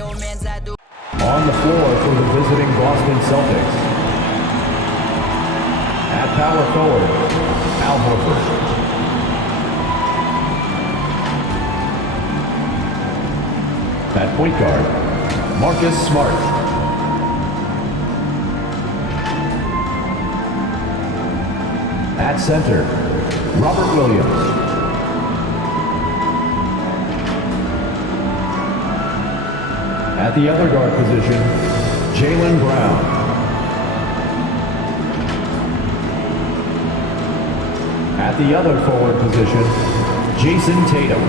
On the floor for the visiting Boston Celtics. At power forward, Al Horford. At point guard, Marcus Smart. At center, Robert Williams. At the other guard position, Jaylen Brown. At the other forward position, Jason Tatum.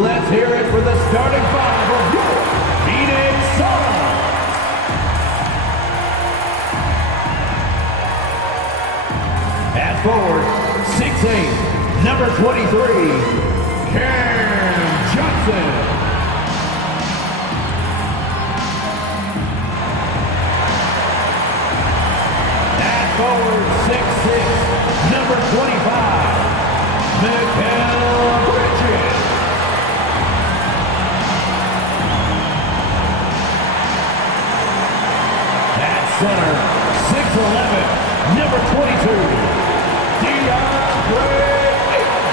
Let's hear it for the starting five of your Phoenix Suns. At forward, 6'8", number 23, Cam Johnson. At forward, 6'6", number 25, Mikal Bridges. Center, 6'11", number 22, DeAndre Ayton.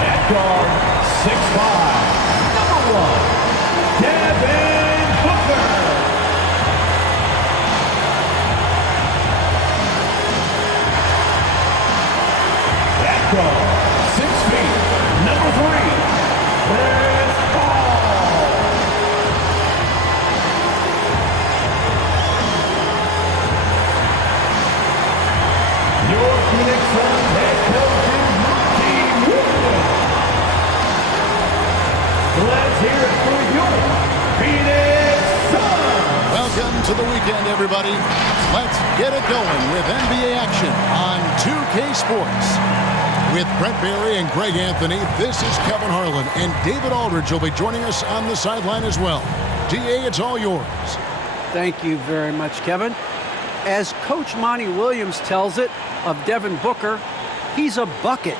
At guard, 6'5", number 1, Devin Booker. At guard, 6 feet, number 3, your Phoenix Suns head coach is Monty Williams. Let's hear it for your Phoenix Suns. Welcome to the weekend, everybody. Let's get it going with NBA action on 2K Sports. With Brent Barry and Greg Anthony, this is Kevin Harlan, and David Aldridge will be joining us on the sideline as well. DA, it's all yours. Thank you very much, Kevin. As Coach Monty Williams tells it of Devin Booker, he's a bucket.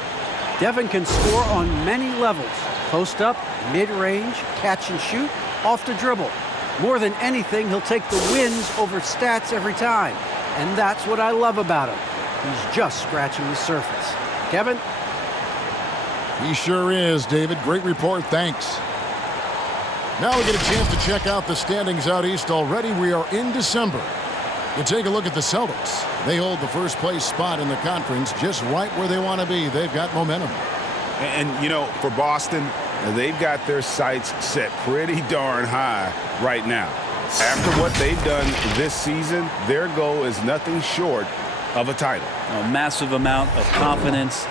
Devin can score on many levels. Post up, mid-range, catch and shoot, off the dribble. More than anything, he'll take the wins over stats every time. And that's what I love about him. He's just scratching the surface. Kevin? He sure is, David. Great report. Thanks. Now we get a chance to check out the standings out east already. We are in December. You take a look at the Celtics. They hold the first place spot in the conference just right where they want to be. They've got momentum. And, you know, for Boston, they've got their sights set pretty darn high right now. After what they've done this season, their goal is nothing short of a title. A massive amount of confidence,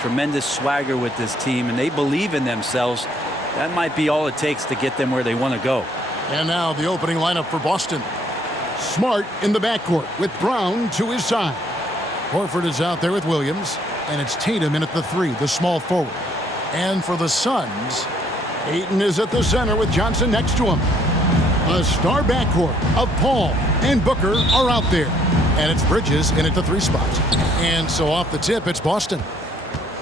tremendous swagger with this team, and they believe in themselves. That might be all it takes to get them where they want to go. And now the opening lineup for Boston. Smart in the backcourt with Brown to his side. Horford is out there with Williams, and it's Tatum in at the 3, the small forward. And for the Suns, Ayton is at the center with Johnson next to him. A star backcourt of Paul and Booker are out there. And it's Bridges in at the 3 spot. And so off the tip, it's Boston.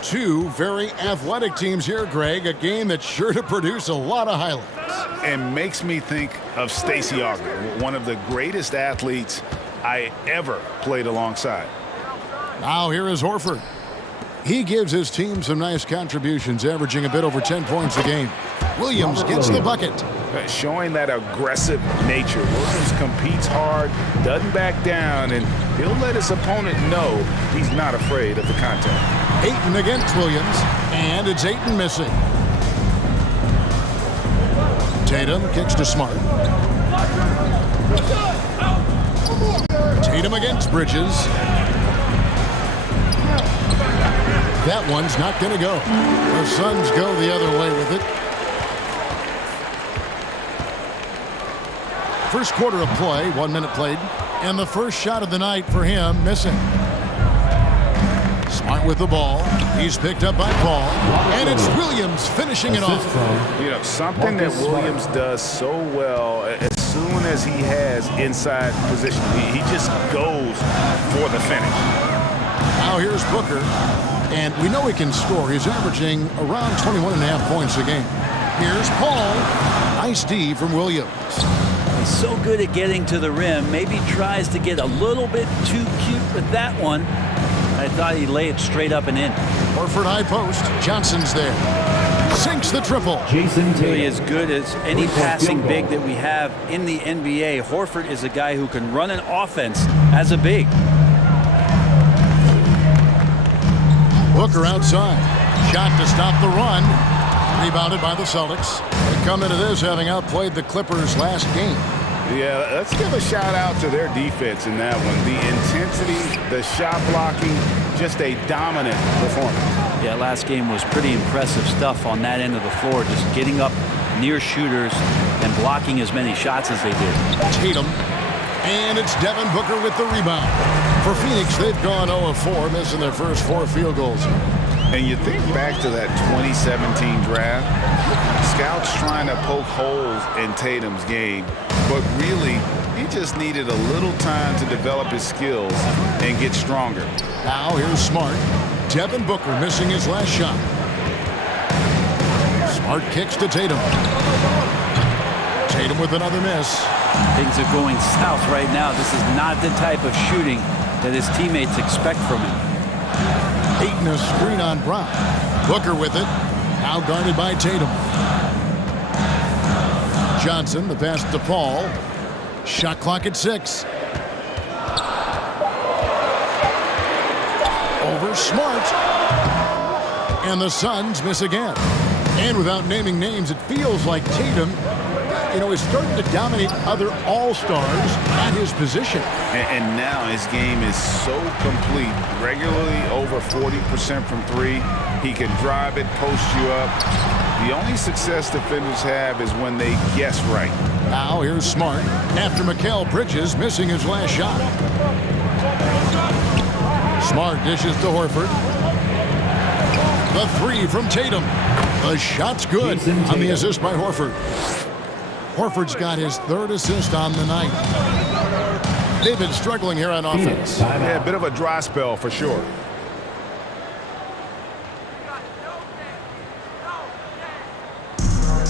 Two very athletic teams here, Greg. A game that's sure to produce a lot of highlights. And makes me think of Stacey Augmon, one of the greatest athletes I ever played alongside. Now here is Horford. He gives his team some nice contributions, averaging a bit over 10 points a game. Williams gets the bucket. Showing that aggressive nature. Williams competes hard, doesn't back down, and he'll let his opponent know he's not afraid of the contact. Ayton against Williams, and it's Ayton missing. Tatum kicks to Smart. Tatum against Bridges. That one's not going to go. The Suns go the other way with it. First quarter of play, 1 minute played, and the first shot of the night for him missing. Smart with the ball. He's picked up by Paul. And it's Williams finishing it off. You know, something that Williams does so well, as soon as he has inside position, he just goes for the finish. Now here's Booker. And we know he can score. He's averaging around 21.5 points a game. Here's Paul. Nice D from Williams. He's so good at getting to the rim. Maybe tries to get a little bit too cute with that one. I thought he'd lay it straight up and in. Horford high post. Johnson's there. Sinks the triple. Jason Really Tatum. as good as any passing big that we have in the NBA. Horford is a guy who can run an offense as a big. Booker outside. Shot to stop the run. Rebounded by the Celtics. They come into this having outplayed the Clippers last game. Yeah, let's give a shout out to their defense in that one. The intensity, the shot blocking, just a dominant performance. Yeah, last game was pretty impressive stuff on that end of the floor. Just getting up near shooters and blocking as many shots as they did. Tatum. And it's Devin Booker with the rebound. For Phoenix, they've gone 0 of 4, missing their first 4 field goals. And you think back to that 2017 draft, scouts trying to poke holes in Tatum's game, but really, he just needed a little time to develop his skills and get stronger. Now here's Smart. Devin Booker missing his last shot. Smart kicks to Tatum. Tatum with another miss. Things are going south right now. This is not the type of shooting that his teammates expect from him. Aiton a screen on Brown. Booker with it. Now guarded by Tatum. Johnson, the pass to Paul. Shot clock at 6. Over Smart. And the Suns miss again. And without naming names, it feels like Tatum, is starting to dominate other all-stars at his position. And now his game is so complete. Regularly over 40% from 3. He can drive it, post you up. The only success defenders have is when they guess right. Now here's Smart after Mikal Bridges missing his last shot. Smart dishes to Horford. The 3 from Tatum. The shot's good on the assist by Horford. Horford's got his 3rd assist on the night. They've been struggling here on offense. Yeah, a bit of a dry spell for sure.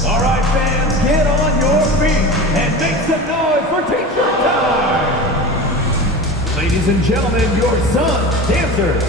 All right, fans, get on your feet and make some noise for T-shirt time. Ladies and gentlemen, your Suns dancers.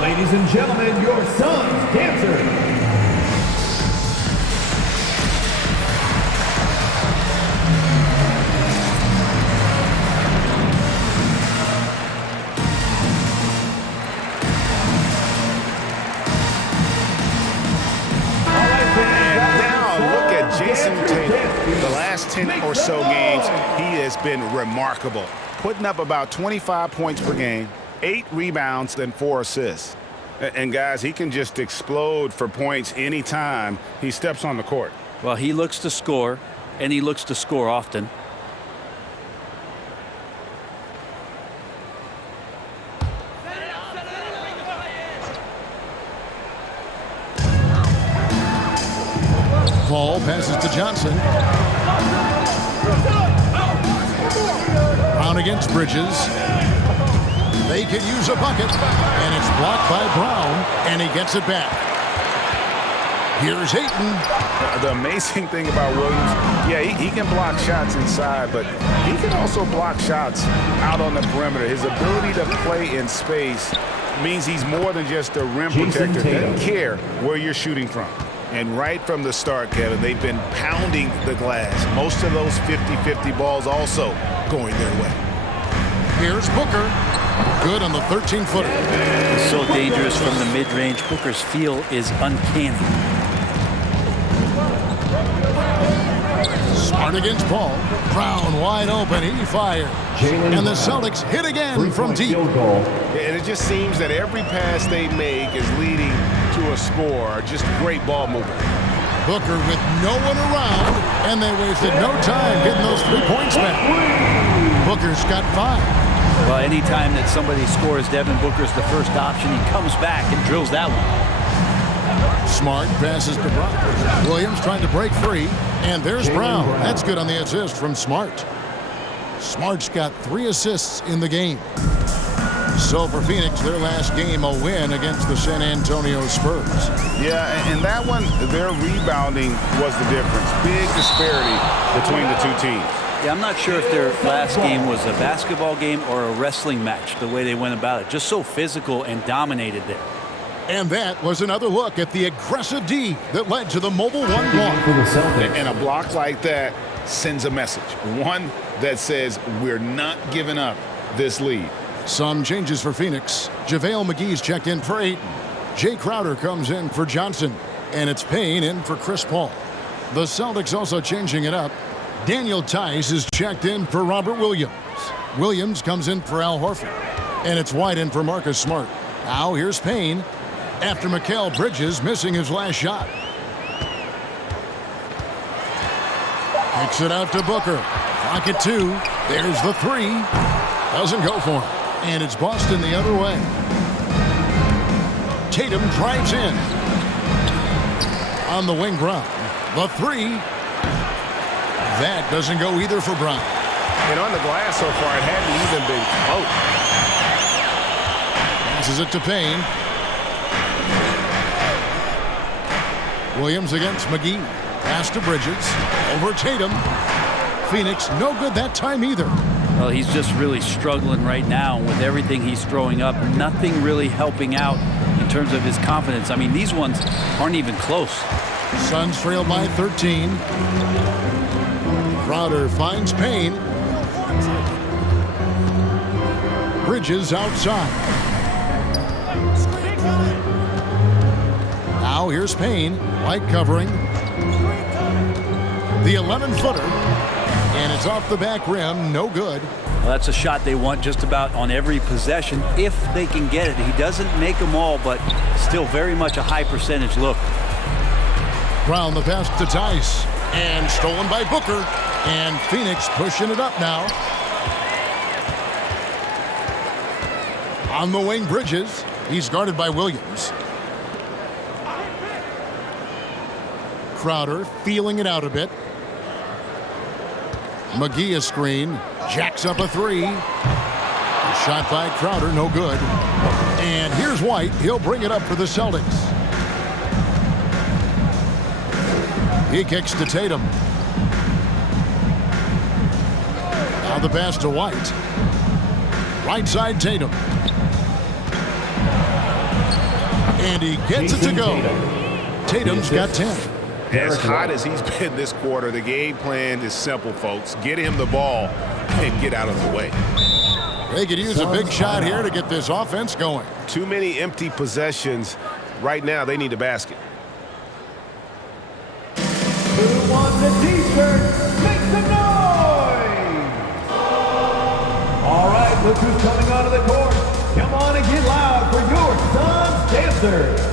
Ladies and gentlemen, your Suns dancers. Jason Tatum, the last 10 or so games, he has been remarkable. Putting up about 25 points per game, 8 rebounds, and 4 assists. And guys, he can just explode for points anytime he steps on the court. Well, he looks to score, and he looks to score often. Paul passes to Johnson. Brown against Bridges. They could use a bucket, and it's blocked by Brown, and he gets it back. Here's Ayton. The amazing thing about Williams, yeah, he can block shots inside, but he can also block shots out on the perimeter. His ability to play in space means he's more than just a rim protector. Doesn't care where you're shooting from. And right from the start, Kevin, they've been pounding the glass. Most of those 50-50 balls also going their way. Here's Booker. Good on the 13-footer. He's so dangerous from the mid-range. Booker's feel is uncanny. Smart against Paul. Brown wide open. He fired. And the Celtics hit again from deep. And it just seems that every pass they make is leading to a score. Just great ball movement. Booker with no one around, and they wasted no time getting those 3 points back. Booker's got 5. Well, anytime that somebody scores, Devin Booker's the first option. He comes back and drills that one. Smart passes to Brown. Williams trying to break free, and there's Brown. That's good on the assist from Smart. Smart's got 3 assists in the game. So for Phoenix, their last game a win against the San Antonio Spurs. Yeah, and that one, their rebounding was the difference. Big disparity between the two teams. Yeah, I'm not sure if their last game was a basketball game or a wrestling match, the way they went about it. Just so physical and dominated there. And that was another look at the aggressive D that led to the mobile 1 block. And a block like that sends a message. One that says we're not giving up this lead. Some changes for Phoenix. JaVale McGee's checked in for Ayton. Jay Crowder comes in for Johnson. And it's Payne in for Chris Paul. The Celtics also changing it up. Daniel Tice is checked in for Robert Williams. Williams comes in for Al Horford. And it's White in for Marcus Smart. Now here's Payne after Mikal Bridges missing his last shot. Kicks it out to Booker. Clock at 2. There's the 3. Doesn't go for him. And it's Boston the other way. Tatum drives in. On the wing, Brown. The 3. That doesn't go either for Brown. And on the glass so far, it hadn't even been close. Passes it to Payne. Williams against McGee. Pass to Bridges. Over Tatum. Phoenix no good that time either. Well, he's just really struggling right now with everything he's throwing up. Nothing really helping out in terms of his confidence. I mean, these ones aren't even close. Suns trail by 13. Crowder finds Payne. Bridges outside. Now here's Payne. White covering. The 11-footer. And it's off the back rim. No good. Well, that's a shot they want just about on every possession if they can get it. He doesn't make them all, but still very much a high percentage look. Brown the pass to Tice. And stolen by Booker. And Phoenix pushing it up now. On the wing, Bridges. He's guarded by Williams. Crowder feeling it out a bit. McGee a screen. Jacks up a 3. Shot by Crowder, no good. And here's White. He'll bring it up for the Celtics. He kicks to Tatum. Now the pass to White. Right side Tatum. And he gets it to go. Tatum's got 10. As hot as he's been this quarter, the game plan is simple, folks. Get him the ball and get out of the way. They could use a big shot here to get this offense going. Too many empty possessions. Right now, they need a basket. Who wants a t-shirt? Make some noise! All right, look who's coming onto the court. Come on and get loud for your Suns dancers.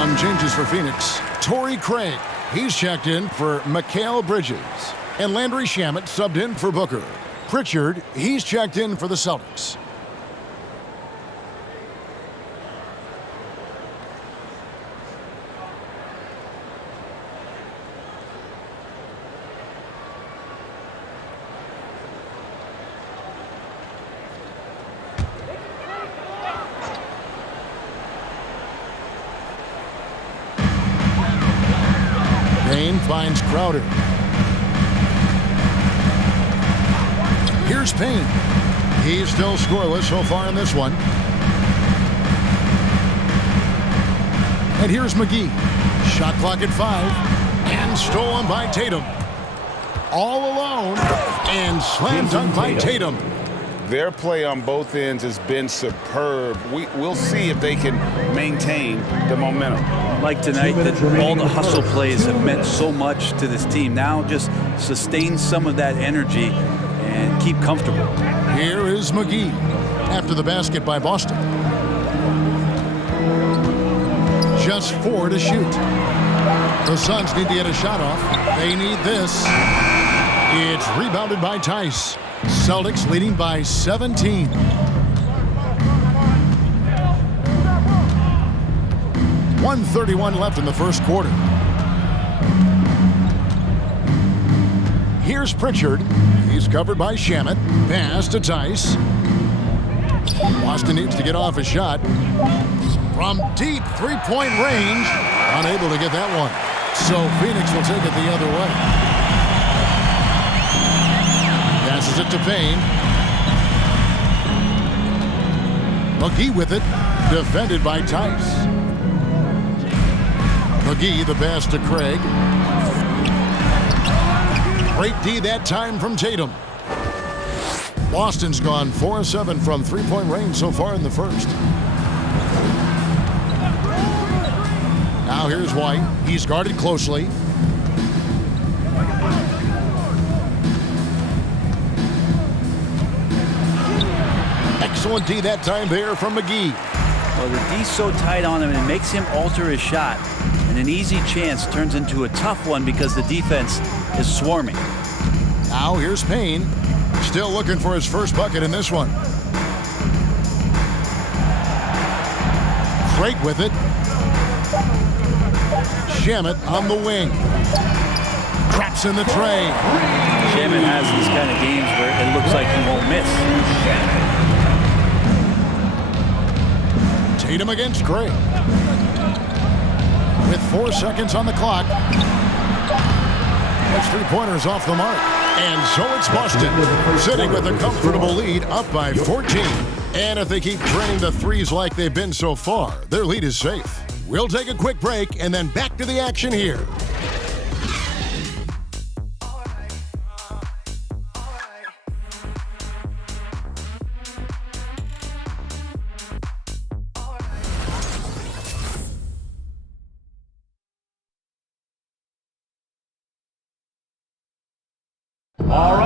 Some changes for Phoenix. Torrey Craig, he's checked in for Mikal Bridges. And Landry Shamet subbed in for Booker. Pritchard, he's checked in for the Celtics. Payne finds Crowder. Here's Payne. He's still scoreless so far in this one. And here's McGee. Shot clock at 5. And stolen by Tatum. All alone. And slam dunk by Tatum. Their play on both ends has been superb. We'll see if they can maintain the momentum. Like tonight, all the hustle plays have meant so much to this team. Now just sustain some of that energy and keep comfortable. Here is McGee after the basket by Boston. Just 4 to shoot. The Suns need to get a shot off. They need this. It's rebounded by Tice. Celtics leading by 17. .131 left in the first quarter. Here's Pritchard. He's covered by Shamet. Pass to Tice. Boston needs to get off a shot. From deep three-point range. Unable to get that one. So Phoenix will take it the other way. Passes it to Payne. McGee with it. Defended by Tice. McGee the pass to Craig. Great D that time from Tatum. Boston's gone 4-7 from three-point range so far in the first. Now here's White. He's guarded closely. Excellent D that time there from McGee. Well, the D's so tight on him, and it makes him alter his shot. And an easy chance turns into a tough one because the defense is swarming. Now here's Payne. Still looking for his first bucket in this one. Craig with it. Shamet on the wing. Traps in the tray. Shamet has these kind of games where it looks like he won't miss. Tatum against Craig. With 4 seconds on the clock. His three-pointer's off the mark. And so it's Boston, sitting with a comfortable lead, up by 14. And if they keep draining the threes like they've been so far, their lead is safe. We'll take a quick break and then back to the action here.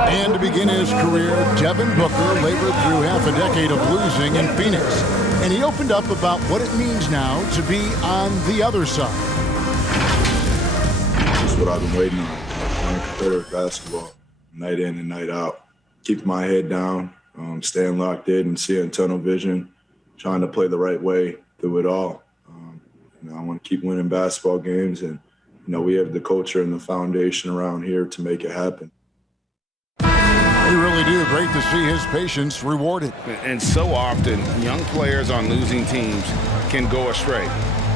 And to begin his career, Devin Booker labored through half a decade of losing in Phoenix. And he opened up about what it means now to be on the other side. That's what I've been waiting on. Playing competitive basketball, night in and night out. Keeping my head down, staying locked in and seeing tunnel vision, trying to play the right way through it all. I want to keep winning basketball games, and we have the culture and the foundation around here to make it happen. They really do. Great to see his patience rewarded. And so often, young players on losing teams can go astray.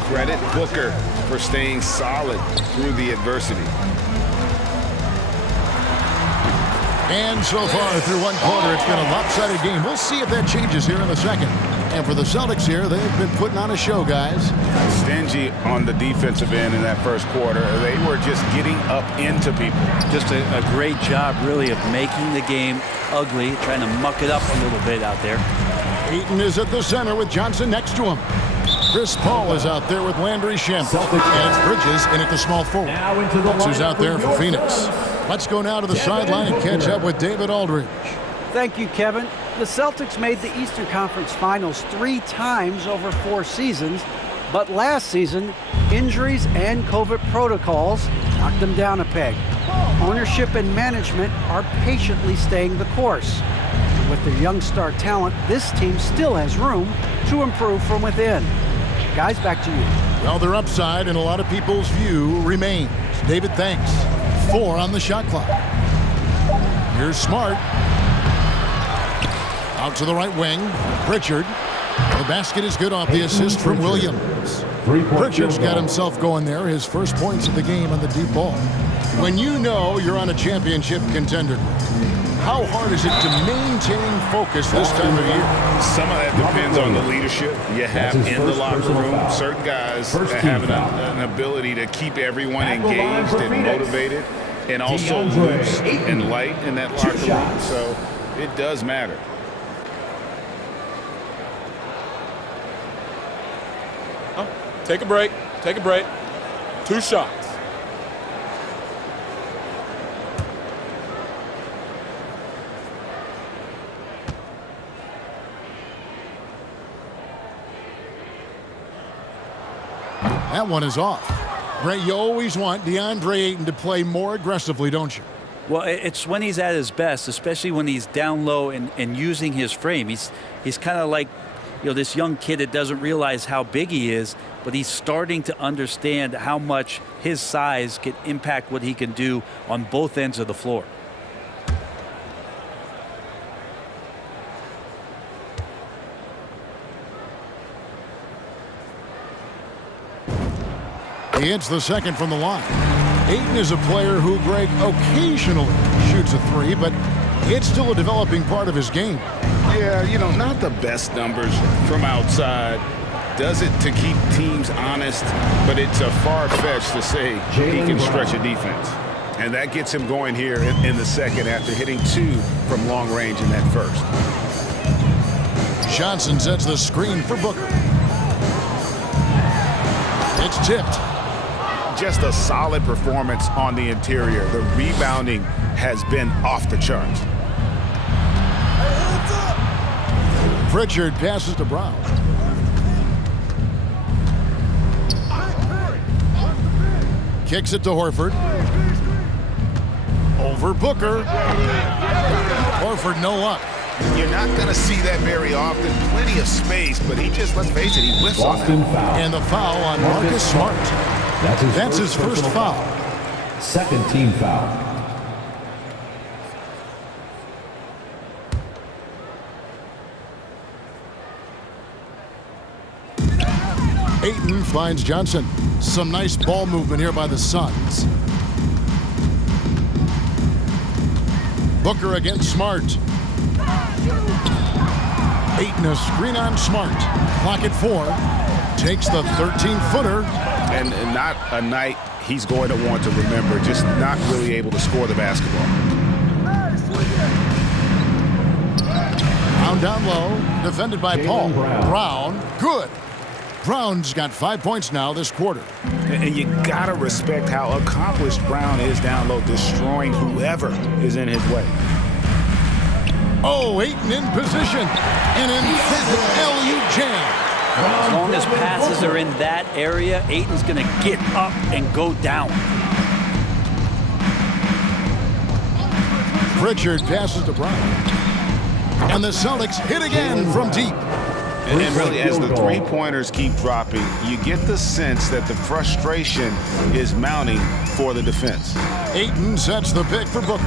Credit Booker for staying solid through the adversity. And so far through one quarter, it's been a lopsided game. We'll see if that changes here in the second. And for the Celtics here, they've been putting on a show, guys. Stingy on the defensive end in that first quarter. They were just getting up into people. Just a great job, really, of making the game ugly, trying to muck it up a little bit out there. Ayton is at the center with Johnson next to him. Chris Paul is out there with Landry Shamet. And it's Bridges in at the small forward. That's who's out there for Phoenix. Let's go now to the sideline and catch up with David Aldridge. Thank you, Kevin. The Celtics made the Eastern Conference Finals 3 times over 4 seasons, but last season Injuries and COVID protocols knocked them down a peg. Ownership and management are patiently staying the course. With their young star talent, this team still has room to improve from within. Guys, back to you. Well, their upside in a lot of people's view remains. David, thanks. 4 on the shot clock. Here's Smart. Out to the right wing. Pritchard. The basket is good off the assist from Williams. Pritchard's got himself going there. His first points of the game on the deep ball. When you know you're on a championship contender, how hard is it to maintain focus this time of year? Some of that depends on the leadership you have in the locker room. Certain guys have an ability to keep everyone engaged and motivated and also loose and light in that locker room. So it does matter. Take a break. Take a break. 2 shots. That one is off. Brett, you always want DeAndre Ayton to play more aggressively, don't you? Well, it's when he's at his best, especially when he's down low and using his frame. He's kind of like, this young kid that doesn't realize how big he is, but he's starting to understand how much his size can impact what he can do on both ends of the floor. He hits the second from the line. Ayton is a player who, Greg, occasionally shoots a 3, but it's still a developing part of his game. Yeah, not the best numbers from outside. Does it to keep teams honest, but it's a far-fetched to say he can stretch a defense. And that gets him going here in the second after hitting 2 from long range in that first. Johnson sets the screen for Booker. It's tipped. Just a solid performance on the interior. The rebounding has been off the charts. Pritchard passes to Brown. Kicks it to Horford. Over Booker. Horford, no luck. You're not going to see that very often. Plenty of space, but he just, let's face it, he whiffs on it. And the foul on Marcus Smart. That's his first foul. Second team foul. Ayton finds Johnson. Some nice ball movement here by the Suns. Booker against Smart. Ayton a screen on Smart. Clock at 4. Takes the 13-footer. And not a night he's going to want to remember. Just not really able to score the basketball. Brown down low. Defended by Paul. Brown. Good. Brown's got 5 points now this quarter. And you got to respect how accomplished Brown is down low, destroying whoever is in his way. Oh, Ayton in position. An emphatic LU jam. As long as passes are in that area, Ayton's going to get up and go down. Pritchard passes to Brown. And the Celtics hit again from deep. And really, as the three-pointers keep dropping, you get the sense that the frustration is mounting for the defense. Ayton sets the pick for Booker.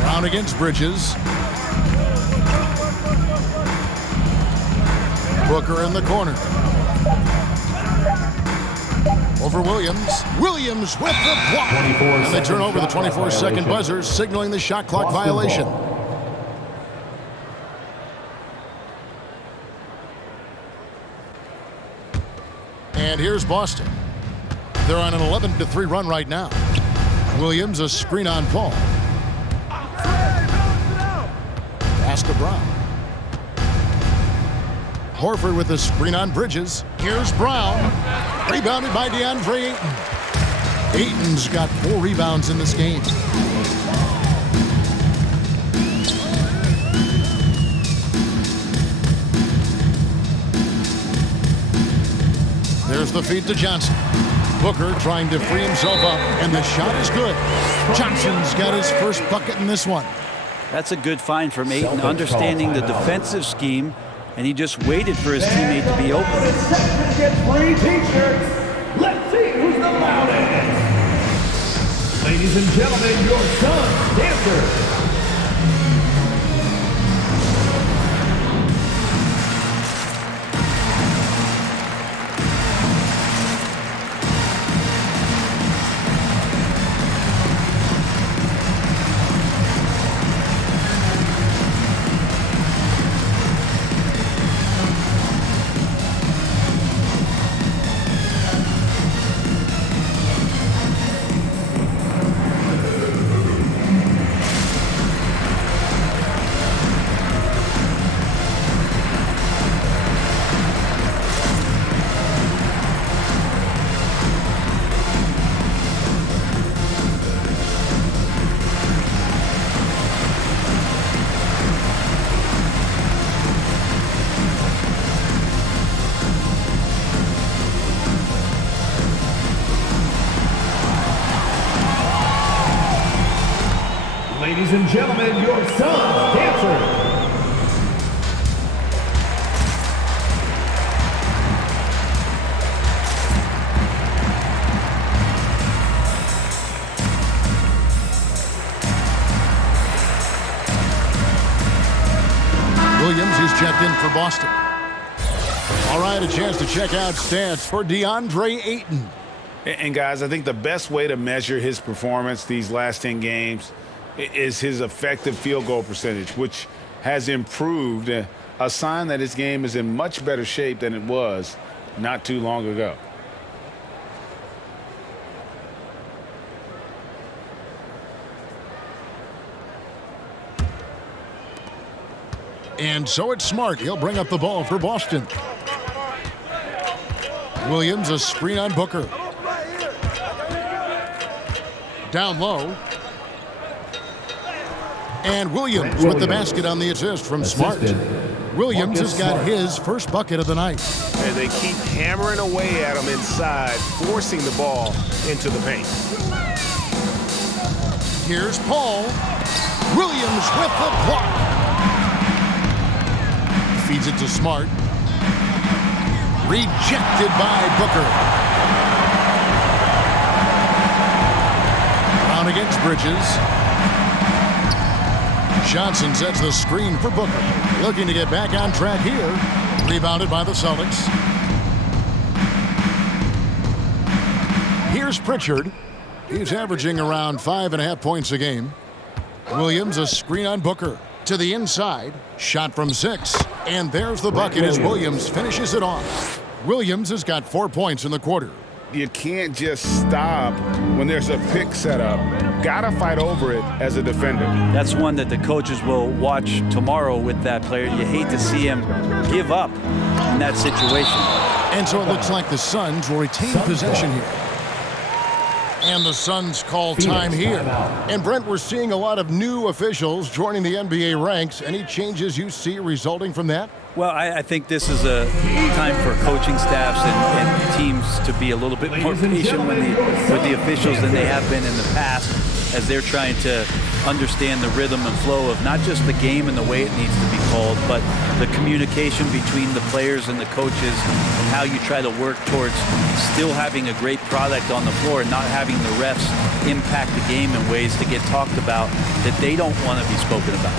Brown against Bridges. Booker in the corner. Over Williams. Williams with the block. And they turn over the 24-second buzzer, signaling the shot clock violation. And here's Boston. They're on an 11-3 run right now. Williams a screen on Paul. Pass to Brown. Horford with a screen on Bridges. Here's Brown. Rebounded by DeAndre Ayton. Ayton's got 4 rebounds in this game. There's the feed to Johnson. Booker trying to free himself up, and the shot is good. Johnson's got his first bucket in this one. That's a good find from Ayton, understanding the defensive scheme, and he just waited for his teammate to be open. Get free t-shirts. Let's see who's the loudest. Ladies and gentlemen, your son's dancer. Ladies and gentlemen, your son's dancer. Williams is checked in for Boston. All right, a chance to check out stats for DeAndre Ayton. And guys, I think the best way to measure his performance these last 10 games is his effective field goal percentage, which has improved, a sign that his game is in much better shape than it was not too long ago. And so it's Smart. He'll bring up the ball for Boston. Williams, a screen on Booker. Down low. And Williams with the basket on the assist from Smart. Williams has got his first bucket of the night. And they keep hammering away at him inside, forcing the ball into the paint. Here's Paul. Williams with the block. Feeds it to Smart. Rejected by Booker. Brown against Bridges. Johnson sets the screen for Booker. Looking to get back on track here. Rebounded by the Celtics. Here's Pritchard. He's averaging around 5.5 points a game. Williams, a screen on Booker. To the inside. Shot from 6. And there's the bucket as Williams finishes it off. Williams has got 4 points in the quarter. You can't just stop when there's a pick set up. Gotta fight over it as a defender. That's one that the coaches will watch tomorrow with that player. You hate to see him give up in that situation. And so it looks like the Suns will retain possession here. And the Suns call time here. And Brent, we're seeing a lot of new officials joining the NBA ranks. Any changes you see resulting from that? Well, I think this is a time for coaching staffs and teams to be a little bit more patient with the officials than they have been in the past, as they're trying to understand the rhythm and flow of not just the game and the way it needs to be called, but the communication between the players and the coaches, and how you try to work towards still having a great product on the floor and not having the refs impact the game in ways to get talked about that they don't want to be spoken about.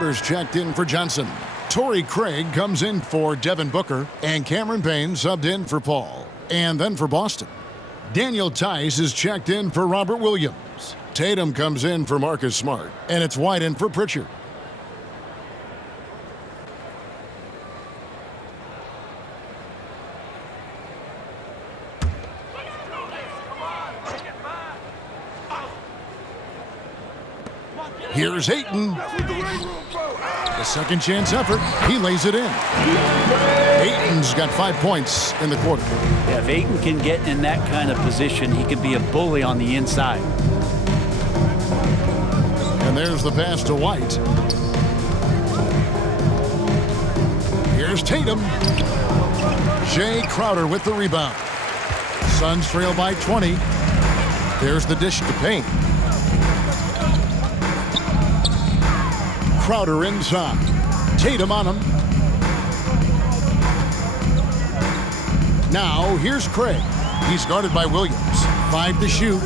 Crowder's checked in for Johnson. Torrey Craig comes in for Devin Booker, and Cameron Payne subbed in for Paul. And then for Boston, Daniel Tice is checked in for Robert Williams. Tatum comes in for Marcus Smart, and it's White in for Pritchard. Here's Ayton. The second chance effort. He lays it in. Ayton's got 5 points in the quarter. Yeah, if Ayton can get in that kind of position, he could be a bully on the inside. And there's the pass to White. Here's Tatum. Jay Crowder with the rebound. Suns trail by 20. There's the dish to Payne. Crowder inside. Tatum on him. Now here's Craig. He's guarded by Williams. 5 to shoot.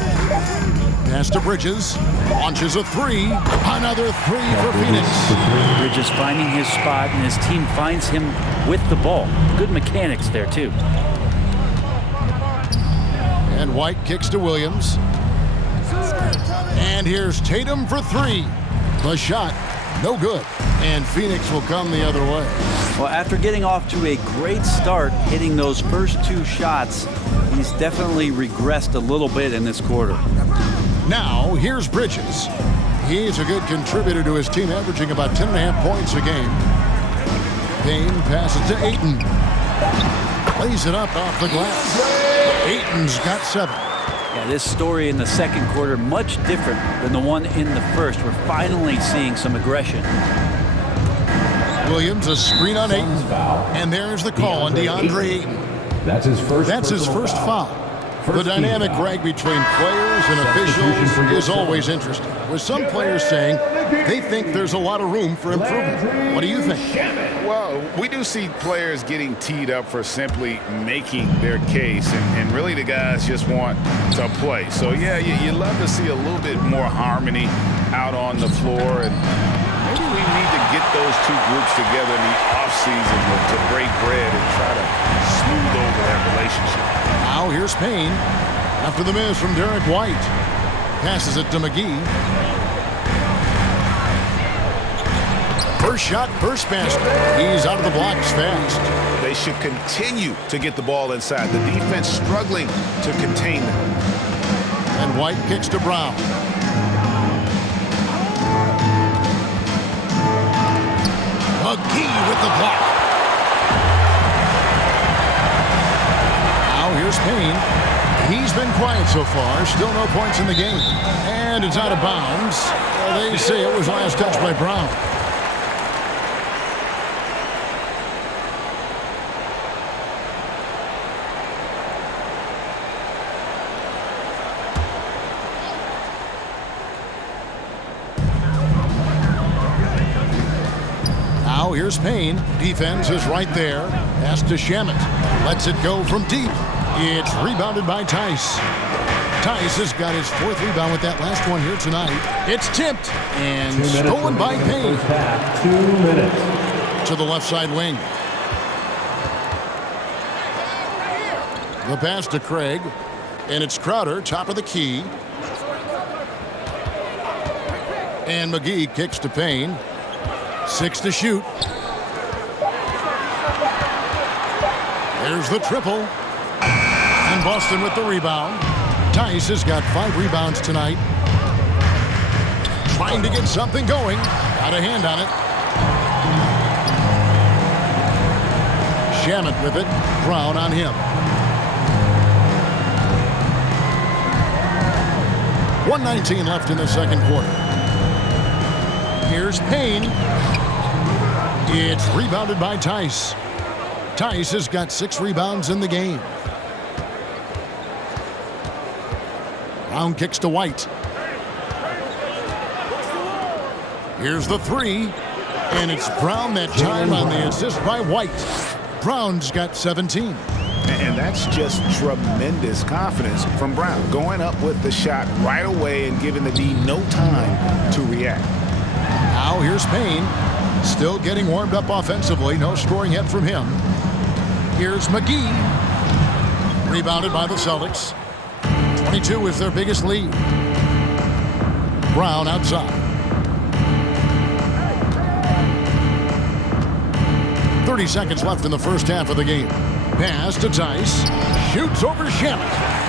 Pass to Bridges. Launches a 3. Another 3 for Phoenix. Bridges finding his spot, and his team finds him with the ball. Good mechanics there, too. And White kicks to Williams. And here's Tatum for 3. The shot. No good. And Phoenix will come the other way. Well, after getting off to a great start, hitting those first 2 shots, he's definitely regressed a little bit in this quarter. Now, here's Bridges. He's a good contributor to his team, averaging about 10.5 points a game. Payne passes to Ayton. Lays it up off the glass. Ayton's got 7. Yeah, this story in the second quarter, much different than the one in the first. We're finally seeing some aggression. Williams, a screen on Ayton. And there's the call on DeAndre Ayton. That's his first foul. The dynamic rag between players and officials is always interesting, with some players saying they think there's a lot of room for improvement. What do you think? Well, we do see players getting teed up for simply making their case, and really the guys just want to play. So, yeah, you love to see a little bit more harmony out on the floor, and maybe we need to get those 2 groups together in the offseason to break bread and try to smooth over that relationship. Now here's Payne. After the miss from Derek White. Passes it to McGee. First shot, first basket. He's out of the blocks fast. They should continue to get the ball inside. The defense struggling to contain them. And White kicks to Brown. McGee with the block. Now here's Payne. He's been quiet so far. Still no points in the game. And it's out of bounds. Well, they say it was last touched by Brown. Now here's Payne. Defense is right there. Pass to Shamet. Lets it go from deep. It's rebounded by Tice. Tice has got his 4th rebound with that last one here tonight. It's tipped and stolen by Payne. 2 minutes. To the left side wing. The pass to Craig. And it's Crowder, top of the key. And McGee kicks to Payne. 6 to shoot. There's the triple. And Boston with the rebound. Tice has got 5 rebounds tonight. Trying to get something going. Got a hand on it. Shamet with it. Brown on him. 1:19 left in the second quarter. Here's Payne. It's rebounded by Tice. Tice has got 6 rebounds in the game. Brown kicks to White. Here's the 3. And it's Brown that time on the assist by White. Brown's got 17. And that's just tremendous confidence from Brown. Going up with the shot right away and giving the D no time to react. Now here's Payne. Still getting warmed up offensively. No scoring yet from him. Here's McGee. Rebounded by the Celtics. 22 is their biggest lead. Brown outside. 30 seconds left in the first half of the game. Pass to Tice. Shoots over Shamet.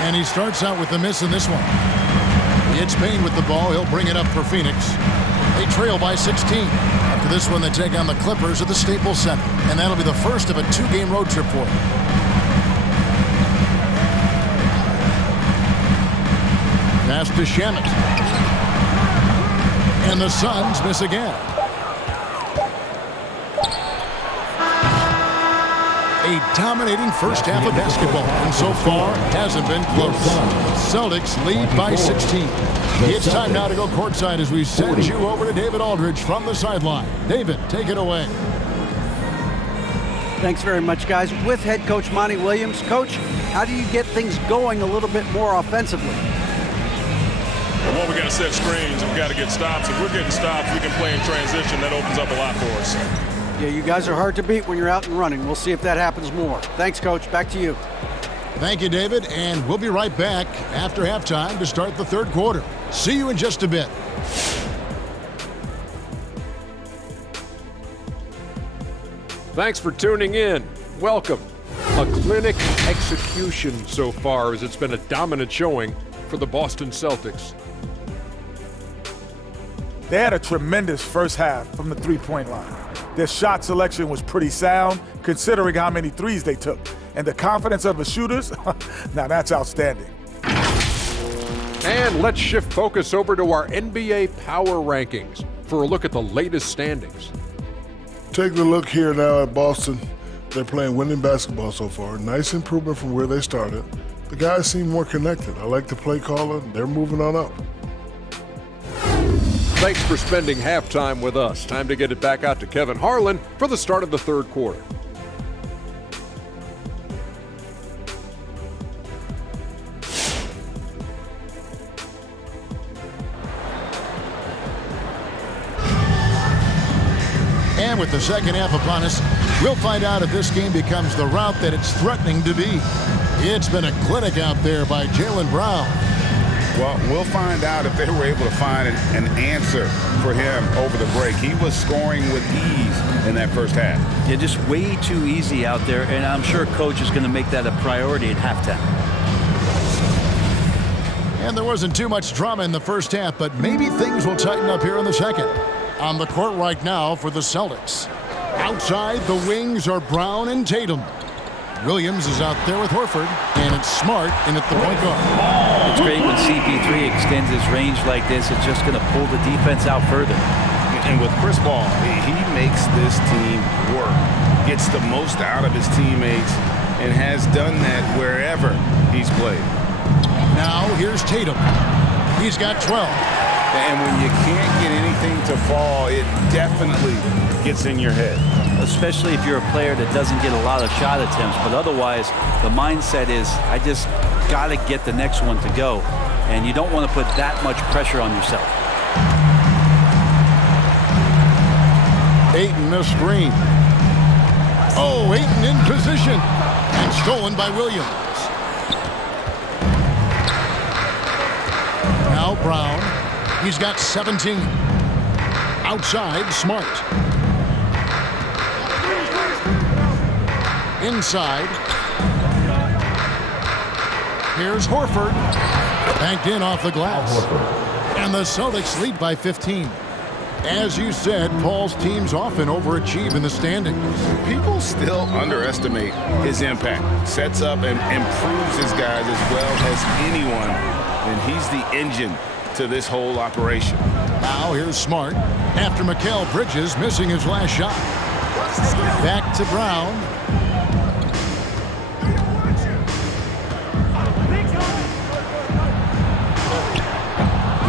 And he starts out with the miss in this one. It's Payne with the ball. He'll bring it up for Phoenix. They trail by 16. After this one, they take on the Clippers at the Staples Center. And that'll be the first of a 2-game road trip for them. Pass to Shamet. And the Suns miss again. A dominating first half of basketball, and so far hasn't been close. Celtics lead by 16. It's time now to go courtside as we send you over to David Aldridge from the sideline. David, take it away. Thanks very much, guys. With head coach Monty Williams. Coach, how do you get things going a little bit more offensively? Well, we got to set screens and we got to get stops. If we're getting stops, we can play in transition. That opens up a lot for us. Yeah, you guys are hard to beat when you're out and running. We'll see if that happens more. Thanks, Coach. Back to you. Thank you, David, and we'll be right back after halftime to start the third quarter. See you in just a bit. Thanks for tuning in. Welcome. A clinic execution so far, as it's been a dominant showing for the Boston Celtics. They had a tremendous first half from the three-point line. Their shot selection was pretty sound, considering how many threes they took. And the confidence of the shooters, now that's outstanding. And let's shift focus over to our NBA Power Rankings for a look at the latest standings. Taking a look here now at Boston. They're playing winning basketball so far. Nice improvement from where they started. The guys seem more connected. I like the play caller. They're moving on up. Thanks for spending halftime with us. Time to get it back out to Kevin Harlan for the start of the third quarter. And with the second half upon us, we'll find out if this game becomes the route that it's threatening to be. It's been a clinic out there by Jaylen Brown. Well, we'll find out if they were able to find an answer for him over the break. He was scoring with ease in that first half. Yeah, just way too easy out there, and I'm sure Coach is going to make that a priority at halftime. And there wasn't too much drama in the first half, but maybe things will tighten up here in the second. On the court right now for the Celtics. Outside, the wings are Brown and Tatum. Williams is out there with Horford, and it's Smart in at the point guard. It's great when CP3 extends his range like this. It's just going to pull the defense out further. And with Chris Paul, he makes this team work, gets the most out of his teammates, and has done that wherever he's played. Now here's Tatum. He's got 12. And when you can't get anything to fall, it definitely gets in your head. Especially if you're a player that doesn't get a lot of shot attempts, but otherwise the mindset is, I just got to get the next one to go, and you don't want to put that much pressure on yourself. Ayton a screen. Oh, Ayton in position and stolen by Williams. Now Brown. He's got 17. Outside, Smart. Inside. Here's Horford. Banked in off the glass. And the Celtics lead by 15. As you said, Paul's teams often overachieve in the standings. People still underestimate his impact. Sets up and improves his guys as well as anyone. And he's the engine to this whole operation. Now here's Smart after Mikal Bridges missing his last shot. Back to Brown.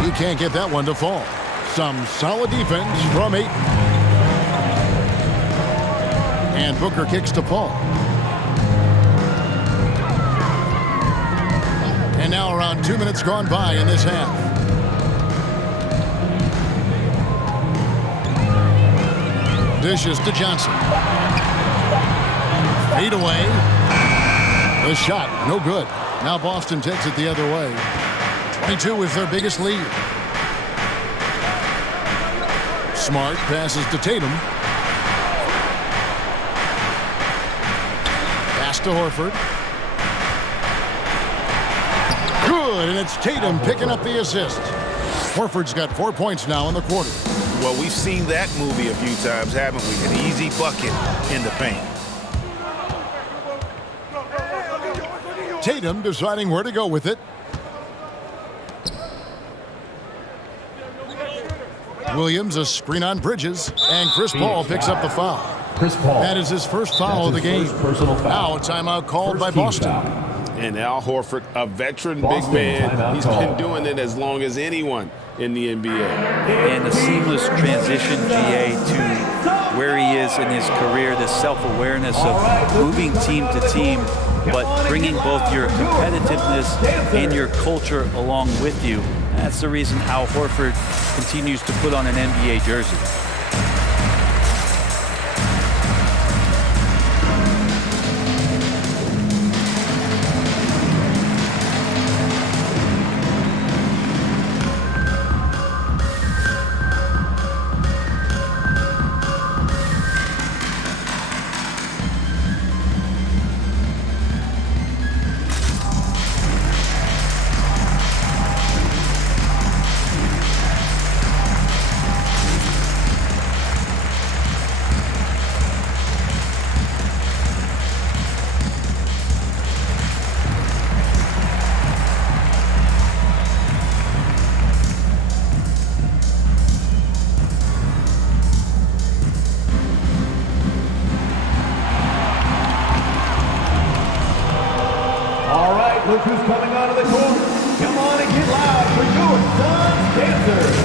He can't get that one to fall. Some solid defense from Ayton. And Booker kicks to Paul. And now around 2 minutes gone by in this half. Dishes to Johnson. Fade away. The shot, no good. Now Boston takes it the other way. 22 is their biggest lead. Smart passes to Tatum. Pass to Horford. Good, and it's Tatum picking up the assist. Horford's got 4 points now in the quarter. Well, we've seen that movie a few times, haven't we? An easy bucket in the paint. Tatum deciding where to go with it. Williams a screen on Bridges, and Chris Paul picks up the foul. Chris Paul. That is his first foul of the game. Now a timeout called by Boston. And Al Horford, a veteran Boston, big man. timeout He's call. been doing it as long as anyone in the NBA. And a seamless transition, GA, to where he is in his career, the self-awareness of moving team to team, but bringing both your competitiveness and your culture along with you. That's the reason Al Horford continues to put on an NBA jersey. Look who's coming onto the court. Come on and get loud for your Suns dancers.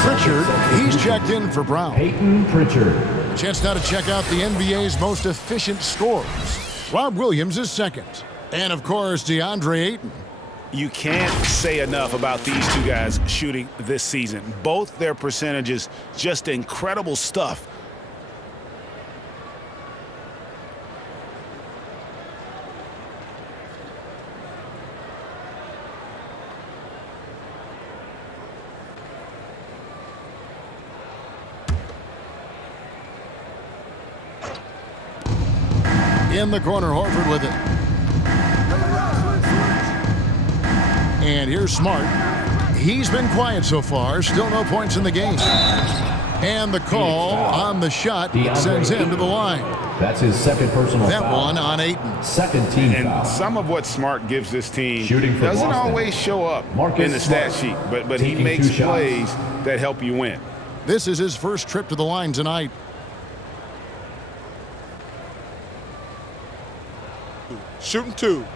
Pritchard, he's checked in for Brown. Peyton Pritchard. Chance now to check out the NBA's most efficient scorers. Rob Williams is second. And, of course, DeAndre Ayton. You can't say enough about these two guys shooting this season. Both their percentages, just incredible stuff. In the corner, Horford with it. And here's Smart. He's been quiet so far. Still no points in the game. And the call on the shot sends him to the line. That's his second personal that foul. One on Ayton. Second team and foul. Some of what Smart gives this team Shooting doesn't Boston. always show up Marcus in the stat sheet, Smart but he taking makes 2 shots. plays that help you win. This is his first trip to the line tonight. Shooting 2.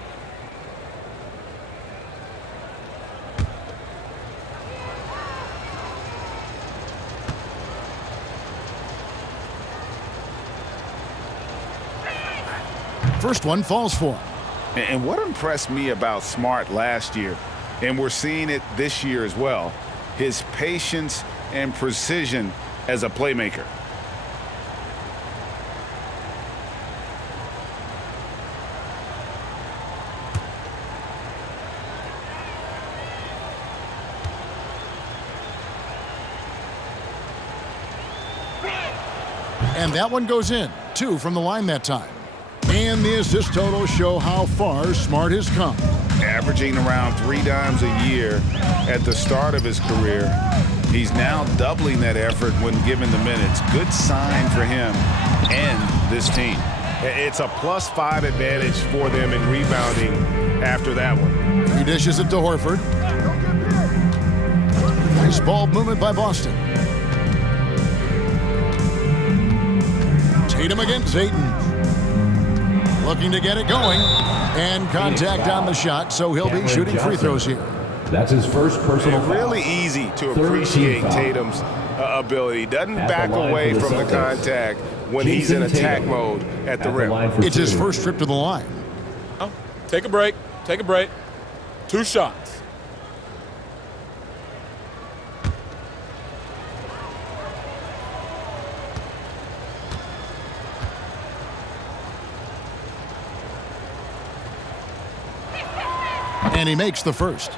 First one falls for him. And what impressed me about Smart last year, and we're seeing it this year as well, his patience and precision as a playmaker. And that one goes in. 2 from the line that time. And the assist totals show how far Smart has come. Averaging around 3 dimes a year at the start of his career. He's now doubling that effort when given the minutes. Good sign for him and this team. It's a +5 advantage for them in rebounding after that one. He dishes it to Horford. Nice ball movement by Boston. Tatum against Ayton. Looking to get it going. And contact on the shot, so he'll be shooting free throws here. That's his first personal foul. Really easy to Third appreciate team foul. Tatum's ability. Doesn't back away from the contact when he's in attack mode at the rim. It's his first trip to the line. Oh, take a break. Take a break. 2 shots. And he makes the first.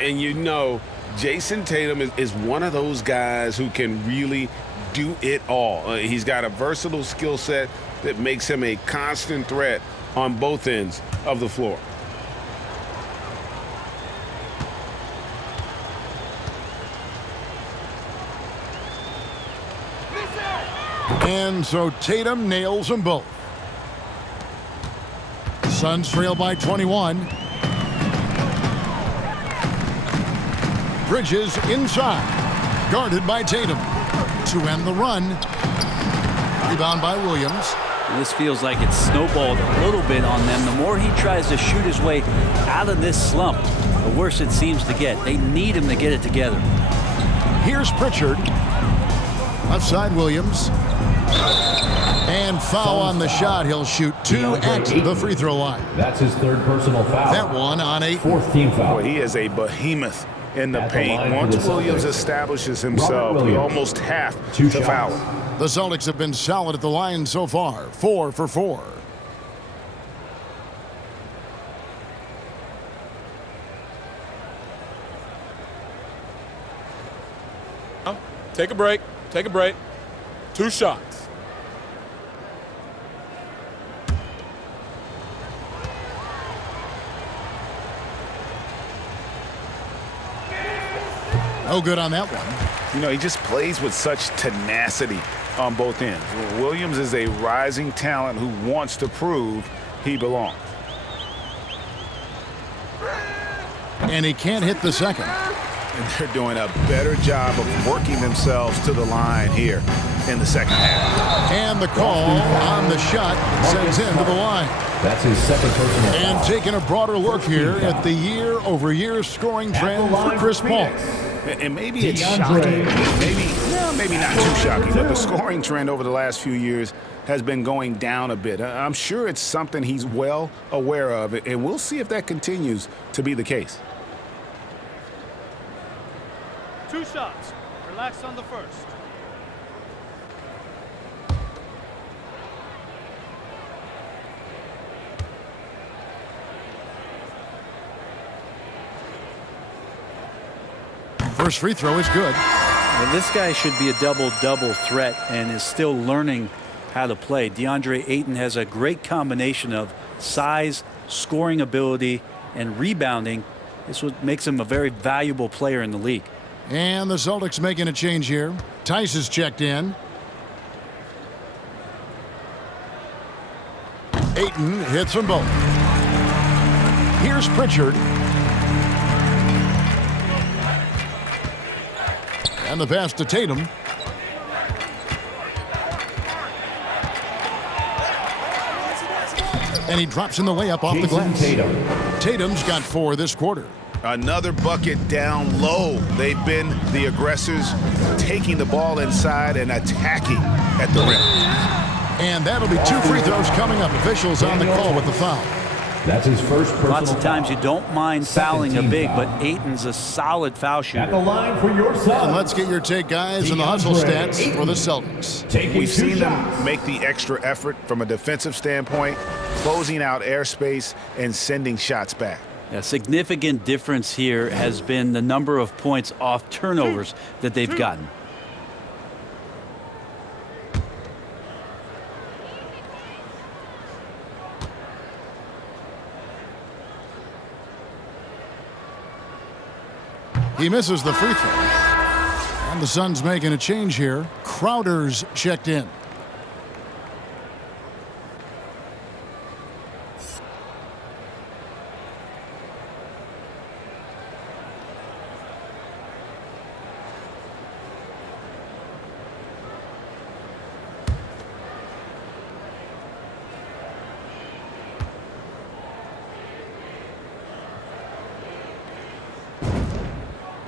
And you know, Jason Tatum is one of those guys who can really do it all. He's got a versatile skill set that makes him a constant threat on both ends of the floor. And so Tatum nails them both. Suns trail by 21. Bridges inside, guarded by Tatum to end the run. Rebound by Williams. This feels like it's snowballed a little bit on them. The more he tries to shoot his way out of this slump, the worse it seems to get. They need him to get it together. Here's Pritchard. Left side Williams. And foul on the shot. He'll shoot 2 at the free throw line. That's his 3rd personal foul. That one on 8. 4th team foul. Boy, he is a behemoth in the paint. Once Williams establishes himself, you almost have to foul him. The Celtics have been solid at the line so far. 4 for 4. Take a break. Take a break. 2 shots. No good on that one. You know, he just plays with such tenacity on both ends. Williams is a rising talent who wants to prove he belongs. And he can't hit the second. And they're doing a better job of working themselves to the line here in the second half. And the call on the shot sends him to the line. That's his 2nd personal foul. And taking a broader look here at the year-over-year scoring trend for Chris Paul. And maybe it's shocking, maybe not too shocking, but the scoring trend over the last few years has been going down a bit. I'm sure it's something he's well aware of, and we'll see if that continues to be the case. 2 shots. Relax on the first. First free throw is good. Well, this guy should be a double-double threat and is still learning how to play. DeAndre Ayton has a great combination of size, scoring ability, and rebounding. This is what makes him a very valuable player in the league. And the Celtics making a change here. Tice is checked in. Ayton hits them both. Here's Pritchard. And the pass to Tatum. And he drops in the layup off the glass. Tatum's got 4 this quarter. Another bucket down low. They've been the aggressors, taking the ball inside and attacking at the rim. And that'll be 2 free throws coming up. Officials on the call with the foul. That's his first personal Lots of times foul. you don't mind fouling a big, foul. but Ayton's a solid foul shooter. At the line for your son. And let's get your take, guys, on the hustle stats for the Celtics. We've seen them make the extra effort from a defensive standpoint, closing out airspace and sending shots back. A significant difference here has been the number of points off turnovers that they've gotten. He misses the free throw. And the Suns making a change here. Crowder's checked in.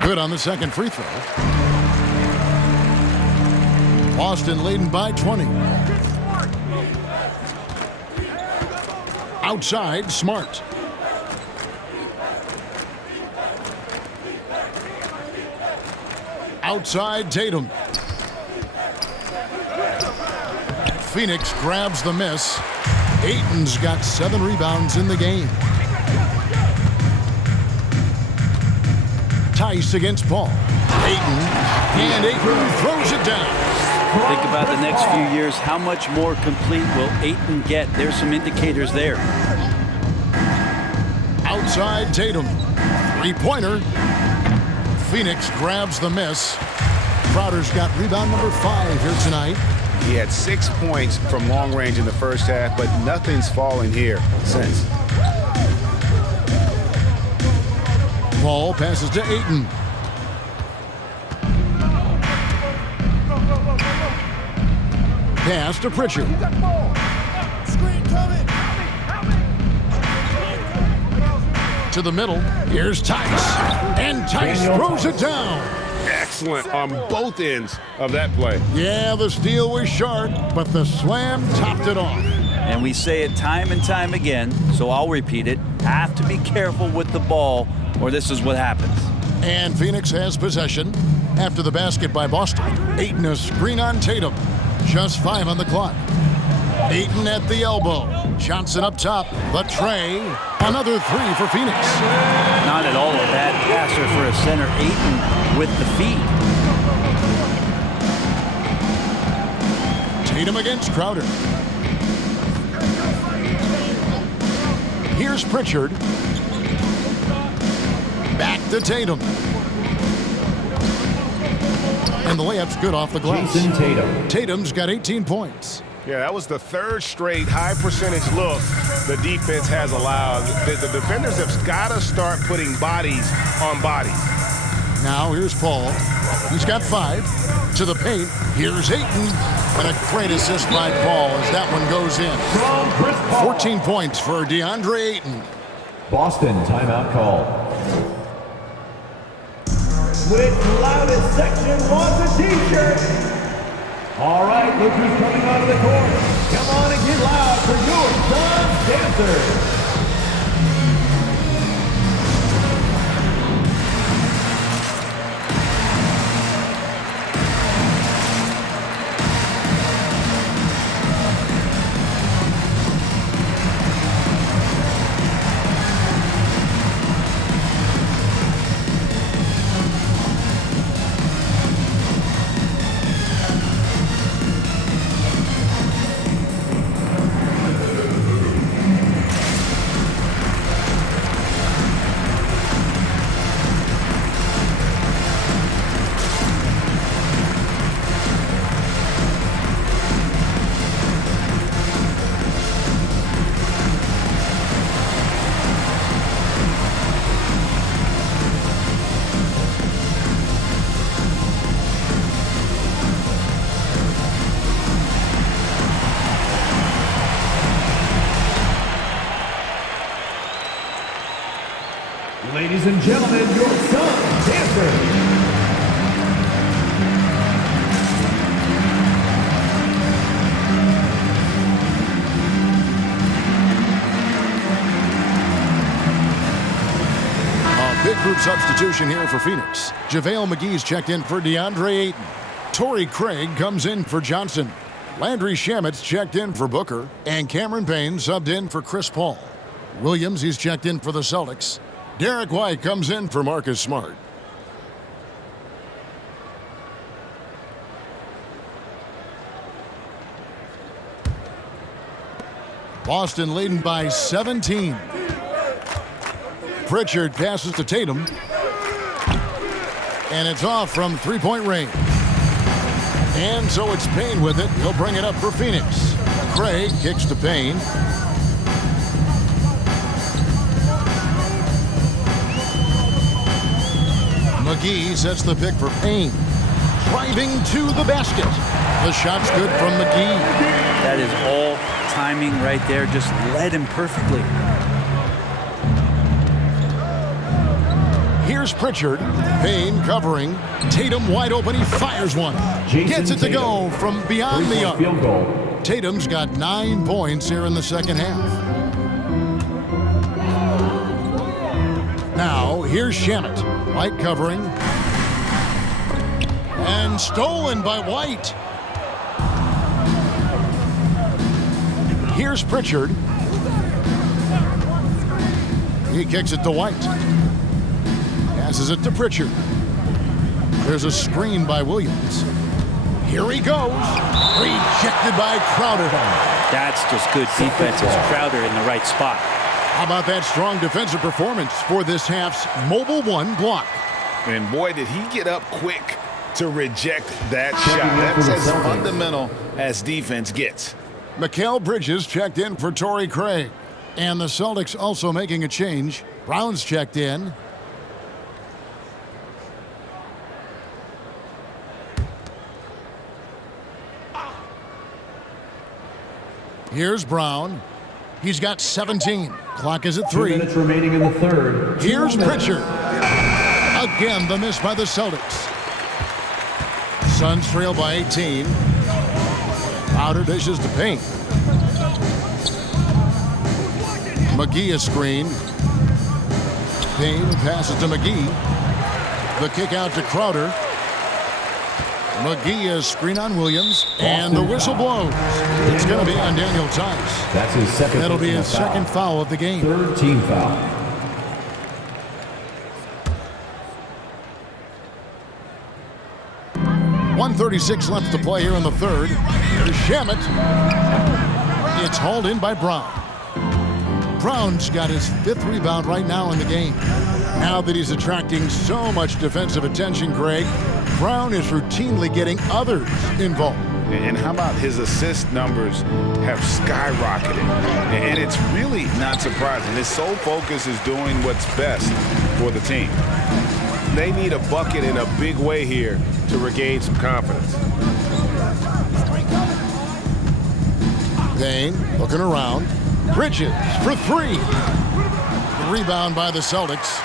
Good on the second free throw. Boston leading by 20. Outside, Smart. Outside, Tatum. Phoenix grabs the miss. Ayton's got 7 rebounds in the game. Tice against Paul. Ayton, and Ayton throws it down. Think about the next few years. How much more complete will Ayton get? There's some indicators there. Outside, Tatum. Three-pointer. Phoenix grabs the miss. Crowder's got rebound number 5 here tonight. He had 6 points from long range in the first half, but nothing's fallen here since. Paul passes to Ayton. Pass to Pritchard. To the middle. Here's Tice. And Tice throws it down. Excellent on both ends of that play. Yeah, the steal was sharp, but the slam topped it off. And we say it time and time again, so I'll repeat it. Have to be careful with the ball, or this is what happens. And Phoenix has possession after the basket by Boston. Ayton a screen on Tatum. Just 5 on the clock. Ayton at the elbow. Johnson up top. The tray. Another 3 for Phoenix. Not at all a bad passer for a center. Ayton with the feet. Tatum against Crowder. Here's Pritchard. Back to Tatum. And the layup's good off the glass. Jason Tatum. Tatum's got 18 points. Yeah, that was the 3rd straight high percentage look the defense has allowed. The defenders have got to start putting bodies on bodies. Now here's Paul. He's got 5. To the paint. Here's Ayton. And a great assist by Paul as that one goes in. From Chris Paul. 14 points for DeAndre Ayton. Boston timeout call. With loudest section wants a t-shirt. All right, look who's coming onto the court. Come on and get loud for your Suns dancers. Ladies and gentlemen, your Suns dancers. Big group substitution here for Phoenix. JaVale McGee's checked in for DeAndre Ayton. Torrey Craig comes in for Johnson. Landry Shamit's checked in for Booker. And Cameron Payne subbed in for Chris Paul. Williams, he's checked in for the Celtics. Derek White comes in for Marcus Smart. Boston leading by 17. Pritchard passes to Tatum. And it's off from three-point range. And so it's Payne with it. He'll bring it up for Phoenix. Craig kicks to Payne. McGee sets the pick for Payne. Driving to the basket. The shot's good from McGee. That is all timing right there. Just led him perfectly. Here's Pritchard. Payne covering. Tatum wide open. He fires one. Gets it to go from beyond the arc. Field goal. Tatum's got 9 points here in the second half. Now, here's Shamet. White covering. And stolen by White. Here's Pritchard. He kicks it to White. Passes it to Pritchard. There's a screen by Williams. Here he goes. Rejected by Crowder. That's just good defense. It's Crowder in the right spot. How about that strong defensive performance for this half's Mobile 1 block? And boy, did he get up quick to reject that shot. That's as fundamental as defense gets. Mikal Bridges checked in for Torrey Craig. And the Celtics also making a change. Brown's checked in. Here's Brown. He's got 17. Clock is at 3. 2 minutes remaining in the third. Here's Pritchard. Again, the miss by the Celtics. Suns trail by 18. Crowder dishes to Payne. McGee is screened. Payne passes to McGee. The kick out to Crowder. McGee is screen on Williams, and the whistle blows. It's going to be on Daniel Tice. That's his second. That'll be his second foul of the game. Third team foul. .136 left to play here in the third. Here's Shamet. It's hauled in by Brown. Brown's got his 5th rebound right now in the game. Now that he's attracting so much defensive attention, Greg, Brown is routinely getting others involved. And how about his assist numbers have skyrocketed? And it's really not surprising. His sole focus is doing what's best for the team. They need a bucket in a big way here to regain some confidence. Payne looking around. Bridges for 3. The rebound by the Celtics.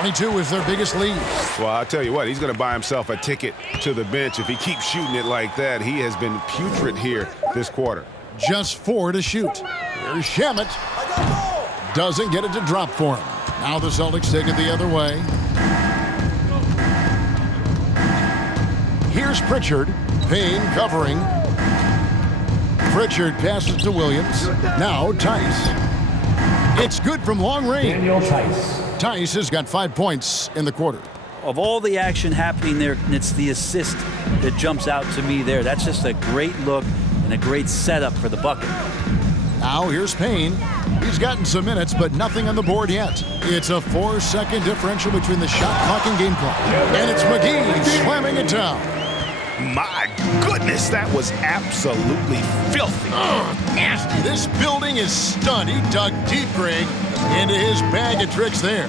22 is their biggest lead. Well, I'll tell you what, he's going to buy himself a ticket to the bench if he keeps shooting it like that. He has been putrid here this quarter. Just 4 to shoot. Here's Shamet. Doesn't get it to drop for him. Now the Celtics take it the other way. Here's Pritchard. Payne covering. Pritchard passes to Williams. Now Tice. It's good from long range. Daniel Tice. Tice has got 5 points in the quarter. Of all the action happening there, it's the assist that jumps out to me there. That's just a great look and a great setup for the bucket. Now here's Payne. He's gotten some minutes, but nothing on the board yet. It's a 4-second differential between the shot clock and game clock. And it's McGee slamming it down. My goodness, that was absolutely filthy. Nasty. This building is stunned. He dug deep, Greg, into his bag of tricks there.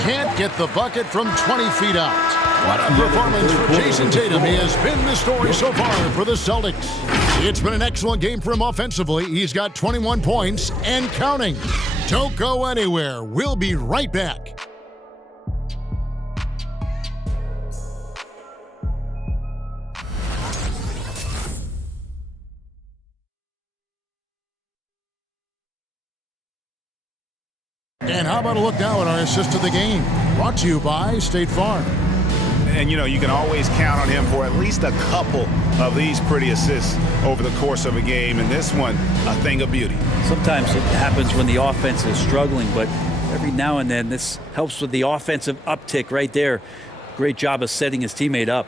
Can't get the bucket from 20 feet out. What a performance for Jason Tatum. He has been the story so far for the Celtics. It's been an excellent game for him offensively. He's got 21 points and counting. Don't go anywhere. We'll be right back. And how about a look now at our assist to the game? Brought to you by State Farm. And, you know, you can always count on him for at least a couple of these pretty assists over the course of a game. And this one, a thing of beauty. Sometimes it happens when the offense is struggling, but every now and then this helps with the offensive uptick right there. Great job of setting his teammate up.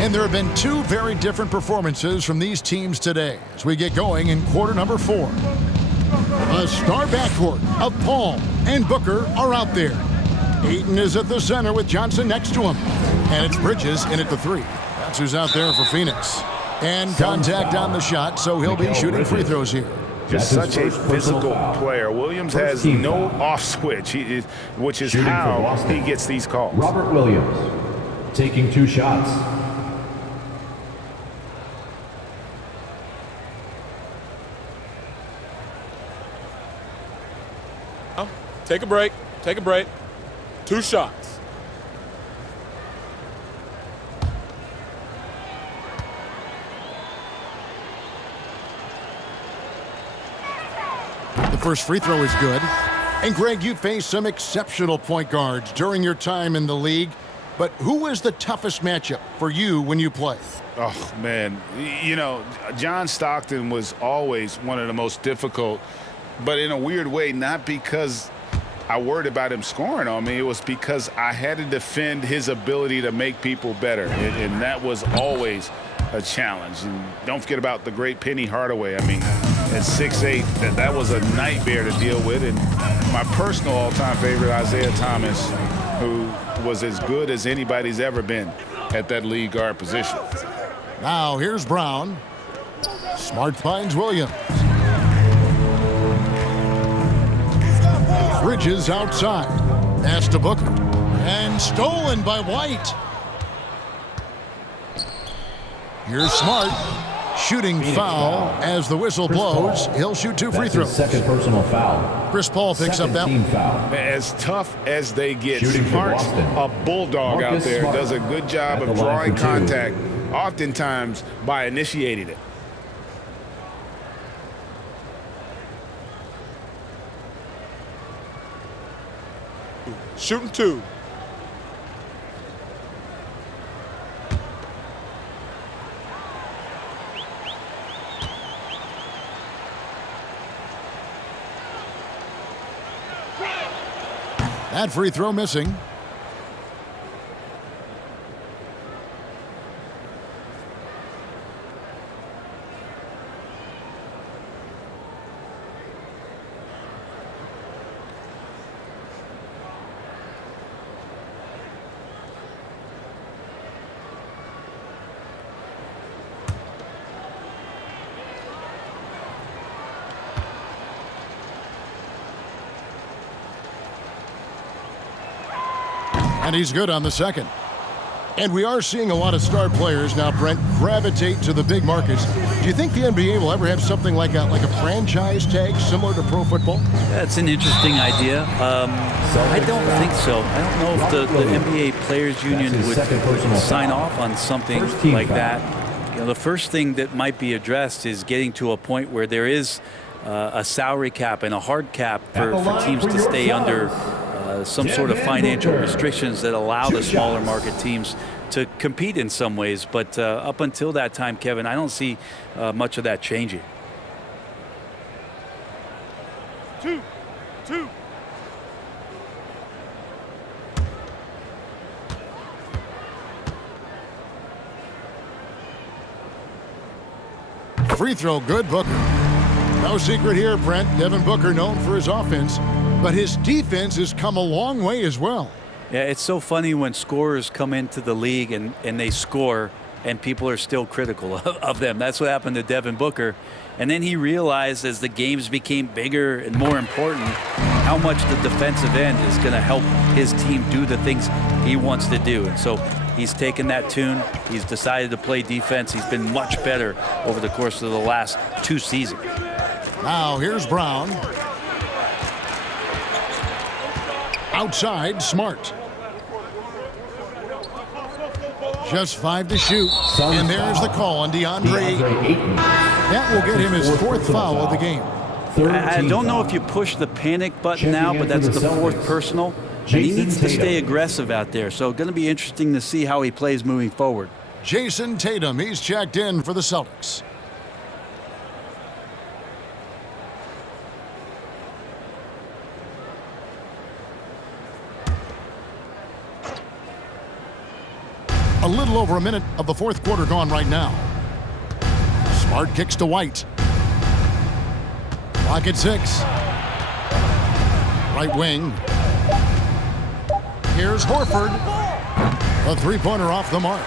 And there have been 2 very different performances from these teams today as we get going in quarter number 4. A star backcourt of Paul and Booker are out there. Ayton is at the center with Johnson next to him. And it's Bridges in at the 3. That's who's out there for Phoenix. And contact on the shot, so he'll be shooting free throws here. Just such a physical player. Williams has no off switch, which is how he gets these calls. Robert Williams taking 2 shots. Take a break. Take a break. 2 shots. The first free throw is good. And Greg, you faced some exceptional point guards during your time in the league. But who was the toughest matchup for you when you played? Oh, man. You know, John Stockton was always one of the most difficult, but in a weird way, not because I worried about him scoring on me. It was because I had to defend his ability to make people better, and that was always a challenge. And don't forget about the great Penny Hardaway. I mean, at 6'8", that was a nightmare to deal with. And my personal all-time favorite, Isaiah Thomas, who was as good as anybody's ever been at that lead guard position. Now here's Brown. Smart finds Williams. Bridges outside. Pass to Booker. And stolen by White. Here's Smart. Shooting foul as the whistle blows. He'll shoot 2 free throws. Second personal foul. Chris Paul picks up that one. As tough as they get, Smart's a bulldog out there. Does a good job of drawing contact, oftentimes by initiating it. Shooting 2. That free throw missing. And he's good on the second. And we are seeing a lot of star players now, Brent, gravitate to the big markets. Do you think the NBA will ever have something like a franchise tag similar to pro football? That's an interesting idea. I don't think so. I don't know if the NBA Players Union would sign off on something like that. You know, the first thing that might be addressed is getting to a point where there is a salary cap and a hard cap for teams to stay under some sort of financial restrictions that allow the smaller market teams to compete in some ways. But up until that time, Kevin, I don't see much of that changing. 2. Free throw good, Booker. No secret here, Brent. Devin Booker known for his offense, but his defense has come a long way as well. Yeah, it's so funny when scorers come into the league and they score and people are still critical of them. That's what happened to Devin Booker. And then he realized as the games became bigger and more important how much the defensive end is going to help his team do the things he wants to do. And so he's taken that tune. He's decided to play defense. He's been much better over the course of the last 2 seasons. Now here's Brown. Outside, Smart. Just 5 to shoot. And there's the call on DeAndre Ayton. That will get him his 4th foul of the game. I don't know if you push the panic button now, but that's the 4th personal. And he needs to stay aggressive out there. So going to be interesting to see how he plays moving forward. Jason Tatum, he's checked in for the Celtics. A little over a minute of the 4th quarter gone right now. Smart kicks to White. Clock at 6. Right wing. Here's Horford. A 3-pointer off the mark.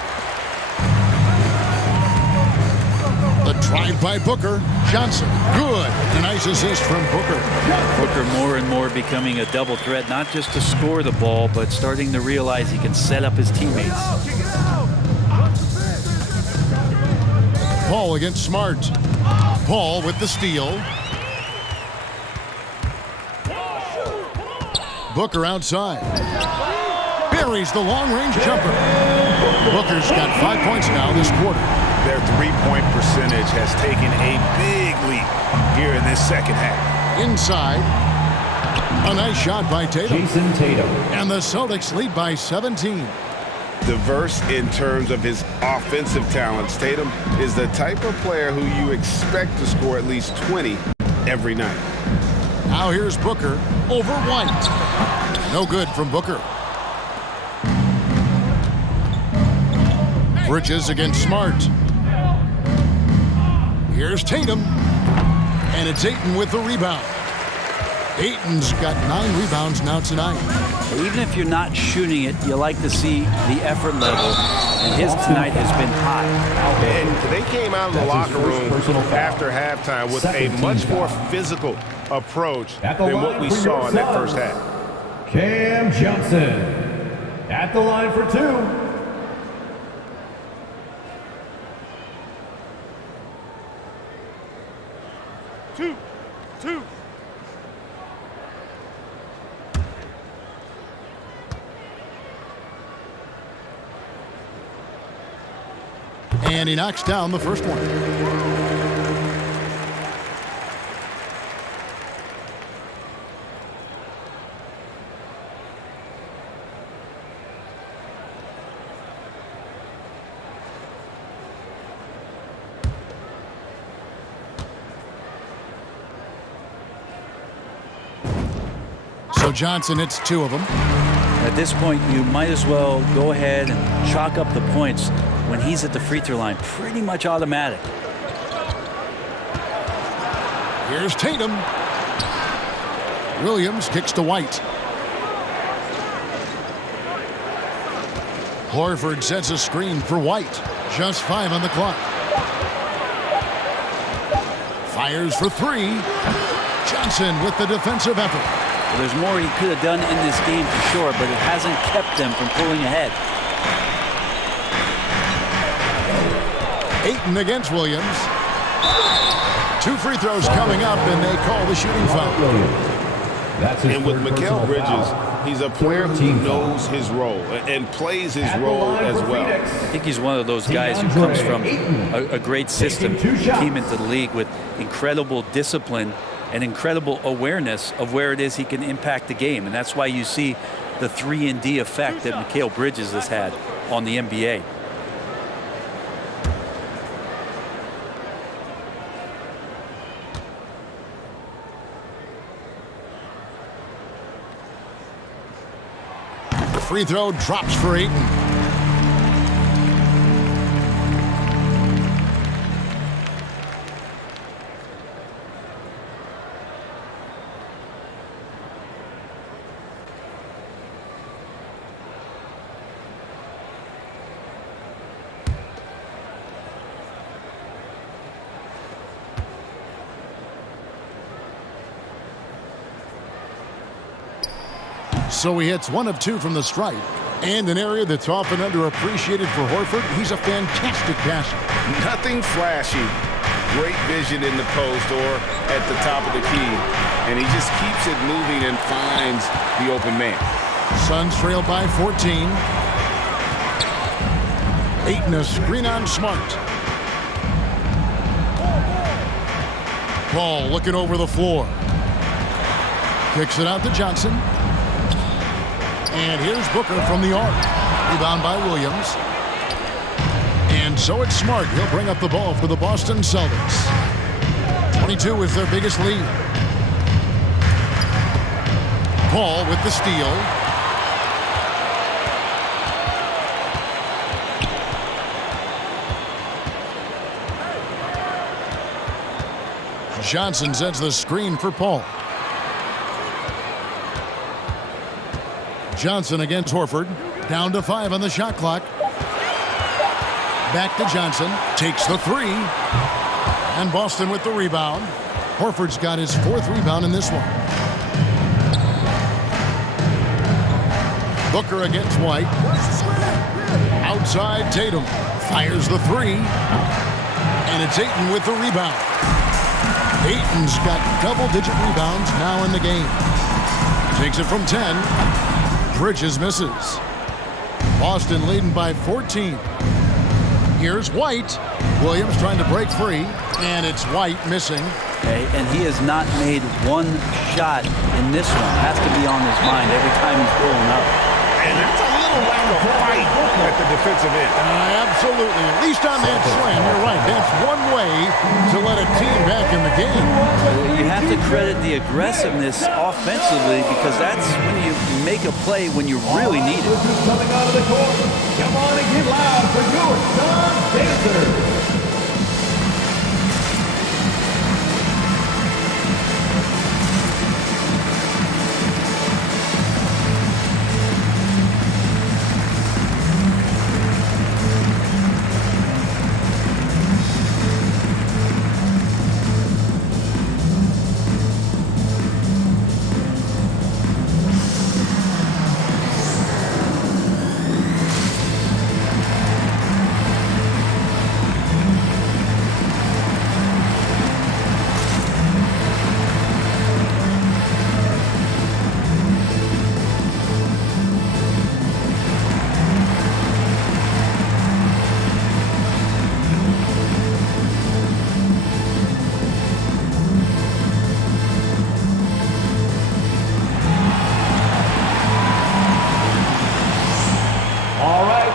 The drive by Booker. Johnson. Good. A nice assist from Booker. Booker more and more becoming a double threat, not just to score the ball, but starting to realize he can set up his teammates. Paul against Smart. Paul with the steal. Booker outside. Buries the long-range jumper. Booker's got 5 points now this quarter. Their three-point percentage has taken a big leap here in this second half. Inside. A nice shot by Tatum. Jason Tatum. And the Celtics lead by 17. Diverse in terms of his offensive talents, Tatum is the type of player who you expect to score at least 20 every night. Now here's Booker over White. No good from Booker. Bridges against Smart. Here's Tatum. And it's Ayton with the rebound. Ayton's got 9 rebounds now tonight. Even if you're not shooting it, you like to see the effort level, and his tonight has been high. And they came out of the locker room after halftime with a much more physical approach than what we saw in that first half. Cam Johnson at the line for 2. Two. And he knocks down the first one. So Johnson hits 2 of them. At this point, you might as well go ahead and chalk up the points when he's at the free throw line. Pretty much automatic. Here's Tatum. Williams kicks to White. Horford sets a screen for White. Just 5 on the clock. Fires for 3. Johnson with the defensive effort. Well, there's more he could have done in this game for sure, but it hasn't kept them from pulling ahead. Ayton against Williams. 2 free throws coming up, and they call the shooting foul. And with Mikal Bridges, he's a player who knows his role and plays his role as well. I think he's one of those guys who comes from a great system. Came into the league with incredible discipline and incredible awareness of where it is he can impact the game. And that's why you see the 3-and-D effect that Mikal Bridges has had on the NBA. Free throw drops for Ayton. So he hits 1 of 2 from the stripe. And an area that's often underappreciated for Horford, he's a fantastic passer. Nothing flashy. Great vision in the post or at the top of the key. And he just keeps it moving and finds the open man. Suns trail by 14. Ayton a screen on Smart. Ball looking over the floor. Kicks it out to Johnson. And here's Booker from the arc. Rebound by Williams. And so it's Smart. He'll bring up the ball for the Boston Celtics. 22 is their biggest lead. Paul with the steal. Johnson sets the screen for Paul. Johnson against Horford. Down to 5 on the shot clock. Back to Johnson. Takes the 3. And Boston with the rebound. Horford's got his 4th rebound in this one. Booker against White. Outside Tatum. Fires the 3. And it's Ayton with the rebound. Ayton's got double-digit rebounds now in the game. Takes it from 10. Bridges misses. Boston leading by 14. Here's White. Williams trying to break free, and it's White missing. Okay, and he has not made one shot in this one. Has to be on his mind every time he's pulling up. And that's a little lack of fight at the defensive end. Absolutely. At least on that slam, you're right. That's one way to let a team back in the game. You have to credit the aggressiveness offensively because that's when you make a play when you really need it. This is coming out of the court. Come on and get loud for your son, Dancer.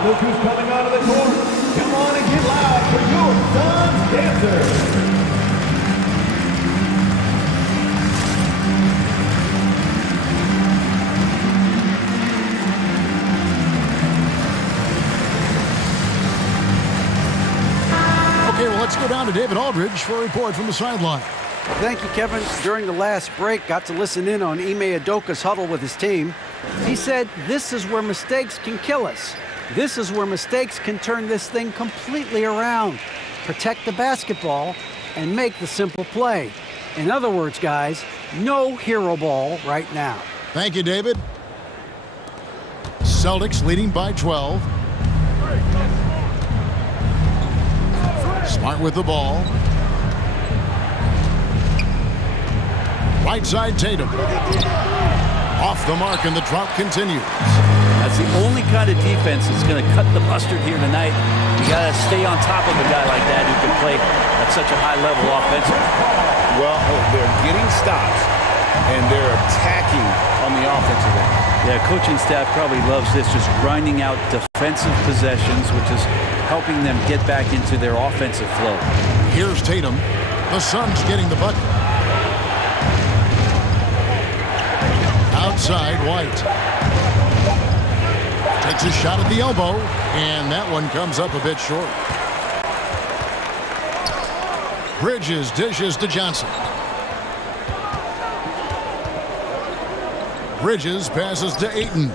Look who's coming out of the court. Come on and get loud for your son's Dancer. Okay, well, let's go down to David Aldridge for a report from the sideline. Thank you, Kevin. During the last break, got to listen in on Ime Udoka's huddle with his team. He said, this is where mistakes can kill us. This is where mistakes can turn this thing completely around. Protect the basketball and make the simple play. In other words, guys, no hero ball right now. Thank you, David. Celtics leading by 12. Smart with the ball. Right side Tatum. Off the mark, and the drought continues. That's the only kind of defense that's going to cut the mustard here tonight. You got to stay on top of a guy like that who can play at such a high level offensively. Well, they're getting stops, and they're attacking on the offensive end. Yeah, coaching staff probably loves this, just grinding out defensive possessions, which is helping them get back into their offensive flow. Here's Tatum. The Suns getting the bucket. Outside, White. Takes a shot at the elbow, and that one comes up a bit short. Bridges dishes to Johnson. Bridges passes to Ayton.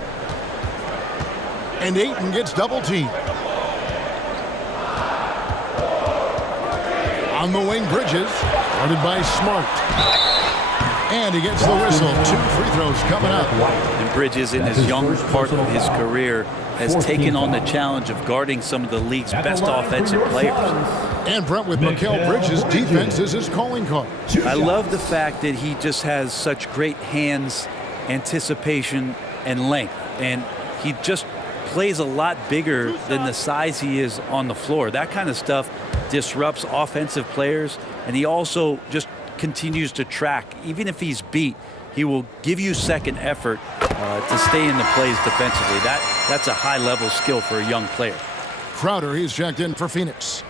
And Ayton gets double-teamed. On the wing, Bridges, guarded by Smart. And he gets the whistle. 2 free throws coming up. And Bridges, in his young part of his career, has taken on the challenge of guarding some of the league's best offensive players. And Brent, with Mikal Bridges, defense is his calling card. I love the fact that he just has such great hands, anticipation, and length. And he just plays a lot bigger than the size he is on the floor. That kind of stuff disrupts offensive players, and he also just continues to track. Even if he's beat, he will give you second effort to stay in the plays defensively. That's a high-level skill for a young player. Crowder, he's checked in for Phoenix.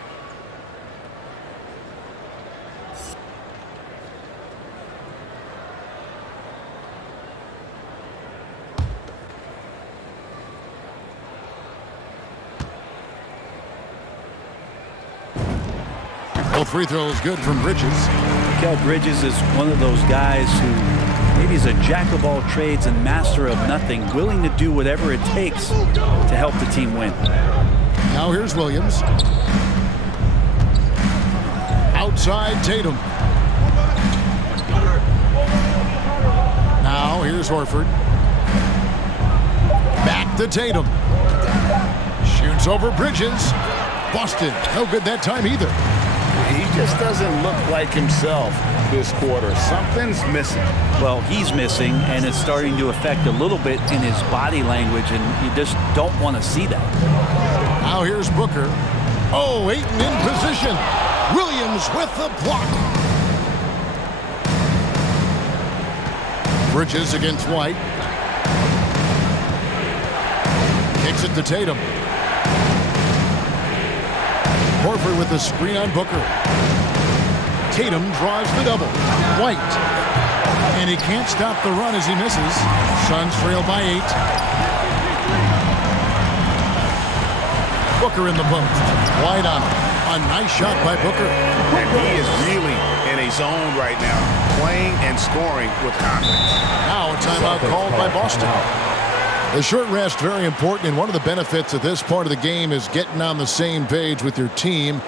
Both free throws good from Bridges. Mikal Bridges is one of those guys who maybe is a jack of all trades and master of nothing, willing to do whatever it takes to help the team win. Now here's Williams. Outside Tatum. Now here's Horford. Back to Tatum. Shoots over Bridges. Boston, no good that time either. He just doesn't look like himself this quarter. Something's missing. Well, he's missing, and it's starting to affect a little bit in his body language, and you just don't want to see that. Now here's Booker. Oh, Ayton in position. Williams with the block. Bridges against White. Kicks it to Tatum. Horford with the screen on Booker. Tatum draws the double. White. And he can't stop the run as he misses. Suns trail by 8. Booker in the post. White on him. A nice shot by Booker. And he is really in a zone right now, playing and scoring with confidence. Now a timeout called by Boston. The short rest, very important, and one of the benefits of this part of the game is getting on the same page with your team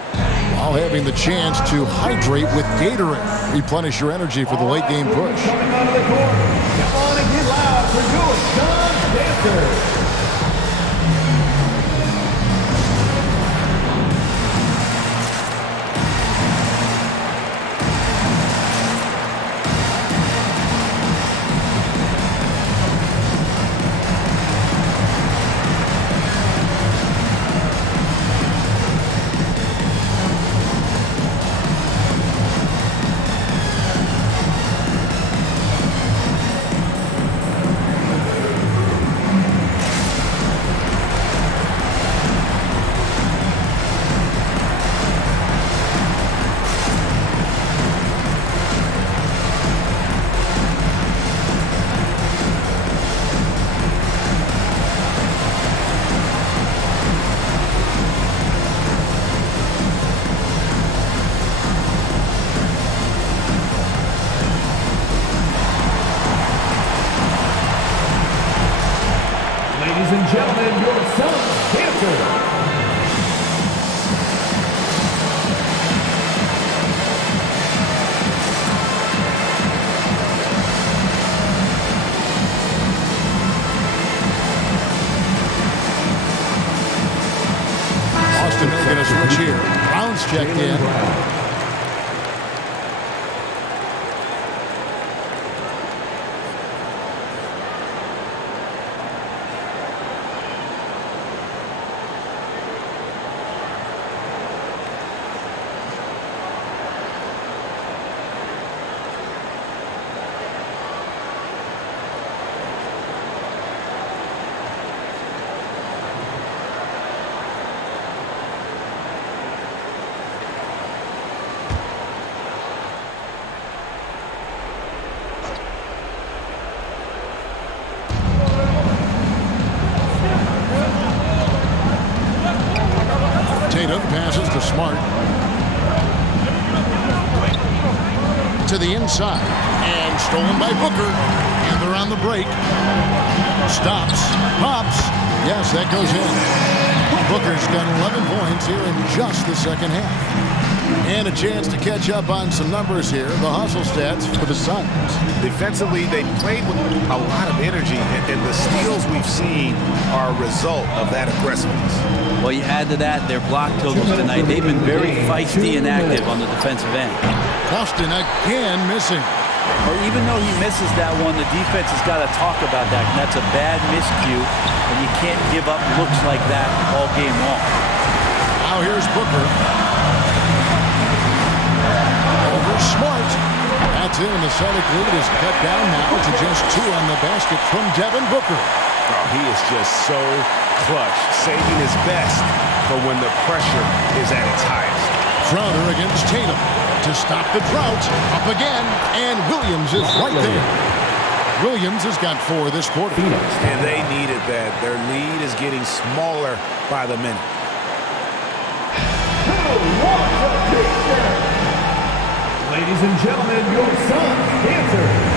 while having the chance to hydrate with Gatorade. Replenish your energy for the late game push. Coming out of the court. Come on and get loud for your Suns dancers. Ladies and gentlemen, your Suns dancers. Boston is going to switch here. Brown's checked in. Tatum passes to Smart. To the inside. And stolen by Booker. And they're on the break. Stops. Pops. Yes, that goes in. Booker's got 11 points here in just the second half. And a chance to catch up on some numbers here. The hustle stats for the Suns. Defensively, they played with a lot of energy, and the steals we've seen are a result of that aggressiveness. Well, you add to that their block totals tonight. They've been very feisty and active on the defensive end. Boston again missing. Or even though he misses that one, the defense has got to talk about that. And that's a bad miscue, and you can't give up looks like that all game long. Now here's Booker. Over Smart. That's in. The Celtic lead is cut down now to just 2 on the basket from Devin Booker. Oh, he is just so clutch, saving his best for when the pressure is at its highest. Crowder against Tatum to stop the drought. Up again, and Williams is right there. Williams has got 4 this quarter. And they needed that. Their lead is getting smaller by the minute. Ladies and gentlemen, your Suns dancers.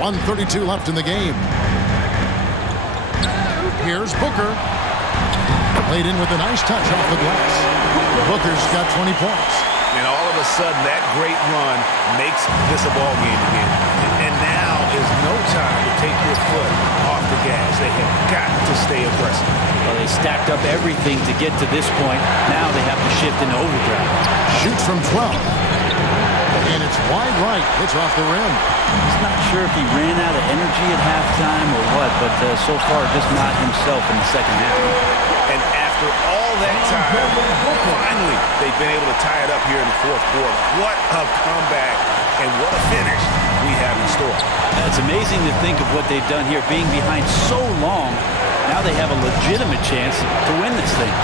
1:32 left in the game. Here's Booker. Laid in with a nice touch off the glass. Booker's got 20 points. And all of a sudden, that great run makes this a ball game again. And now is no time to take your foot off the gas. They have got to stay aggressive. Well, they stacked up everything to get to this point. Now they have to shift into overdrive. Shoots from 12. And it's wide right. Hits off the rim. He's not sure if he ran out of energy at halftime or what, but so far just not himself in the second half. And after all that time, finally they've been able to tie it up here in the fourth quarter. What a comeback and what a finish we have in store. It's amazing to think of what they've done here, being behind so long. Now they have a legitimate chance to win this thing.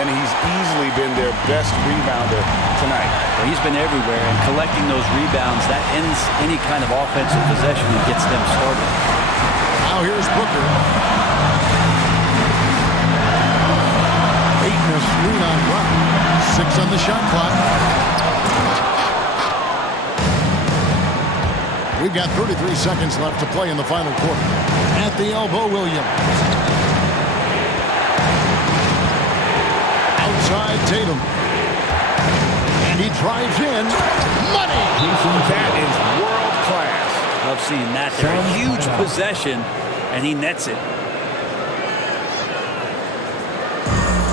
And he's easily been their best rebounder tonight. Well, he's been everywhere, and collecting those rebounds, that ends any kind of offensive possession and gets them started. Now here's Booker. Neatness, 3 on Brown. 6 on the shot clock. We've got 33 seconds left to play in the final quarter. At the elbow, Williams. Outside Tatum. And he drives in. Money! That is world class. Love seeing that there. A huge possession, and he nets it.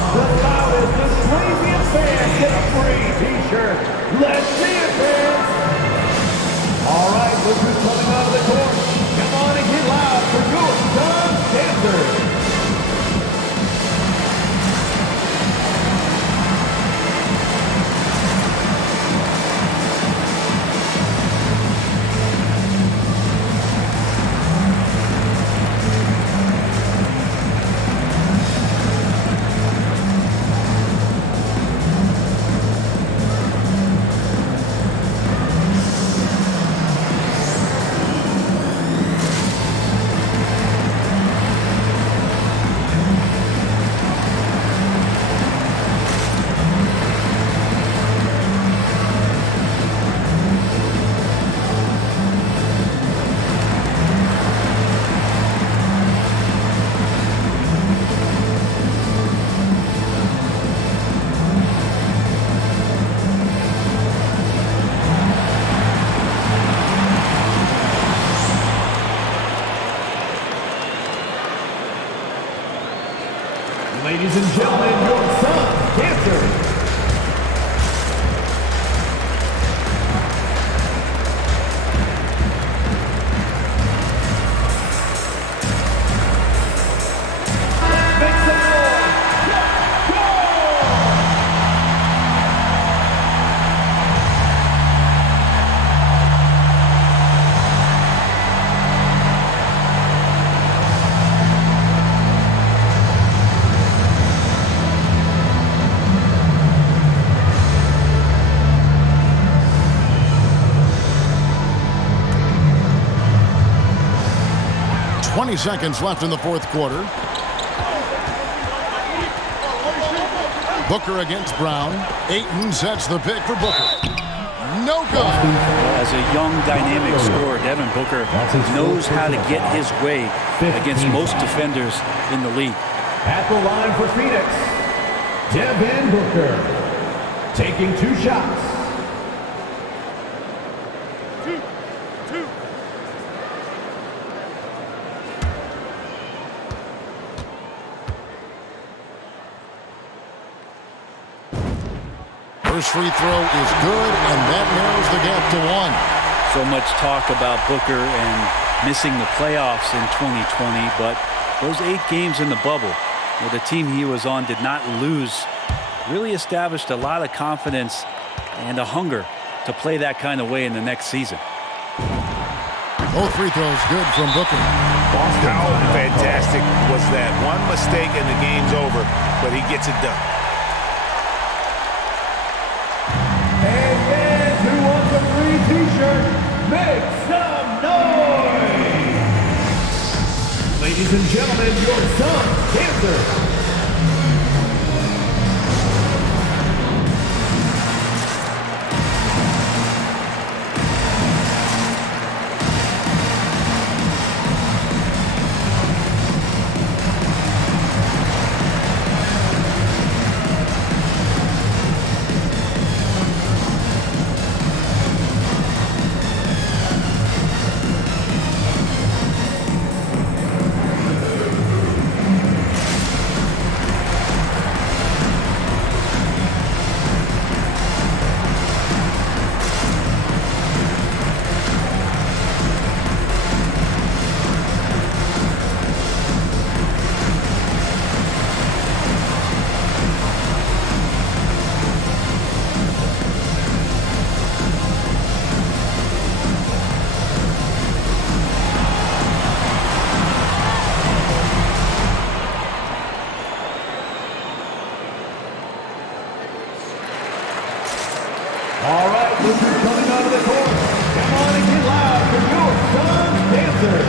The loudest, the craziest fans get a free t-shirt. Let's see it, fans. All right, look who's coming out of the court. Come on and get loud for your Suns dancers. Ladies and gentlemen, your Suns dancers. Make some noise. Let's go! Seconds left in the fourth quarter. Booker against Brown. Ayton sets the pick for Booker. No good. As a young, dynamic scorer, Devin Booker knows how to get his way against most defenders in the league. At the line for Phoenix, Devin Booker taking 2 shots. First free throw is good, and that narrows the gap to 1. So much talk about Booker and missing the playoffs in 2020, but those 8 games in the bubble, where the team he was on did not lose, really established a lot of confidence and a hunger to play that kind of way in the next season. Both free throws good from Booker. How fantastic was that? One mistake and the game's over, but he gets it done. T-shirt, make some noise! Ladies and gentlemen, your Suns dancers. look who's coming onto the court. Come on and get loud for your Suns dancers.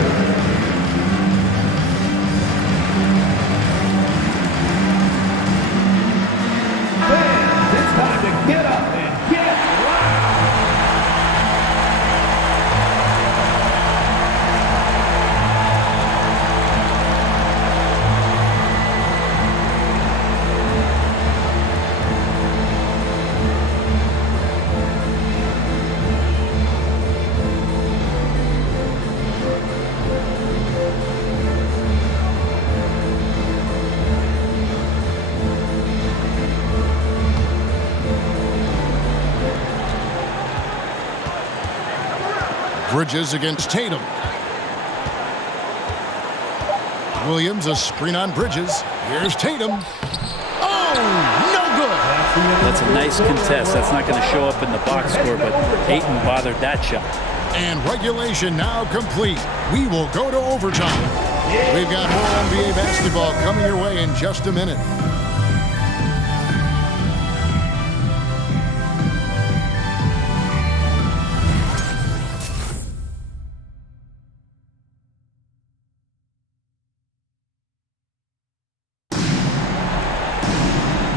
Fans, it's time to get up and get loud. Bridges against Tatum. Williams, a screen on Bridges. Here's Tatum. Oh, no good. That's a nice contest. That's not going to show up in the box score, but Ayton bothered that shot. And regulation now complete. We will go to overtime. We've got more NBA basketball coming your way in just a minute.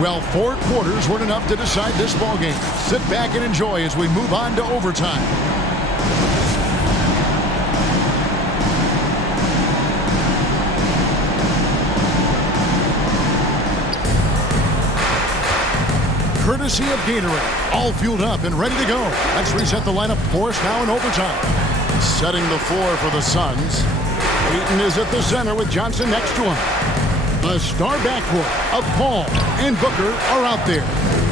Well, 4 quarters weren't enough to decide this ballgame. Sit back and enjoy as we move on to overtime. Courtesy of Gatorade, all fueled up and ready to go. Let's reset the lineup for us now in overtime. Setting the floor for the Suns. Ayton is at the center with Johnson next to him. A star backcourt of Paul and Booker are out there.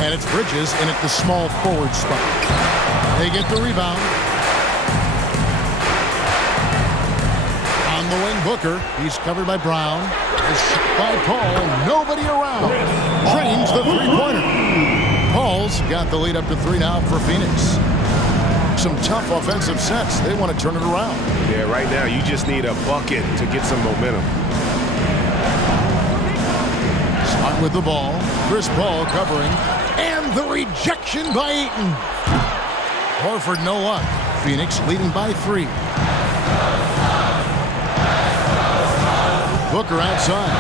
And it's Bridges in at the small forward spot. They get the rebound. On the wing, Booker. He's covered by Brown. A shot by Paul. Nobody around. Drains the three-pointer. Paul's got the lead up to 3 now for Phoenix. Some tough offensive sets. They want to turn it around. Yeah, right now you just need a bucket to get some momentum. Smart with the ball. Chris Paul covering. And the rejection by Ayton. Horford no luck. Phoenix leading by 3. Booker outside.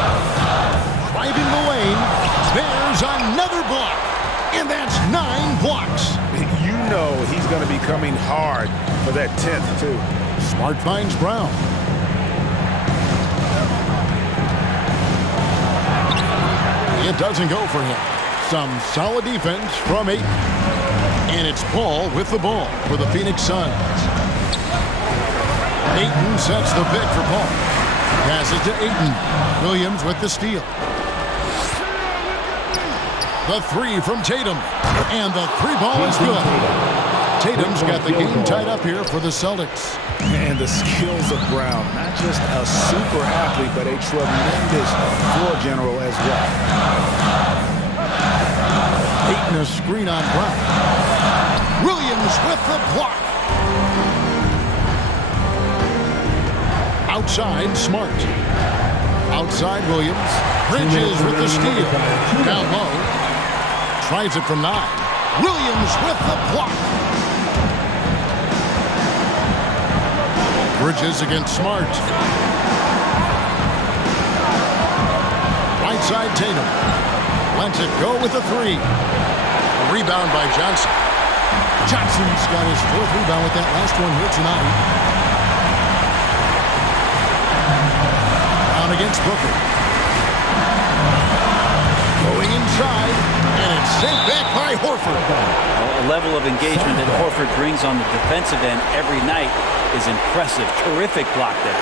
Driving the lane. There's another block. And that's 9 blocks. You know he's going to be coming hard for that 10th, too. Smart finds Brown. It doesn't go for him. Some solid defense from Ayton. And it's Paul with the ball for the Phoenix Suns. Ayton sets the pick for Paul. Passes to Ayton. Williams with the steal. The 3 from Tatum. And the 3 ball is good. Tatum's got the game tied up here for the Celtics. And the skills of Brown, not just a super athlete, but a tremendous floor general as well. Ayton a screen on Brown. Williams with the block. Outside, Smart. Outside, Williams. Bridges with the steal. Down low. Tries it from 9. Williams with the block. Bridges against Smart. Right side, Tatum. Lets it go with a 3. A rebound by Johnson. Johnson's got his 4th rebound with that last one here tonight. Down against Booker. Going inside, and it's sent back by Horford. A level of engagement that Horford brings on the defensive end every night is impressive. Terrific block there.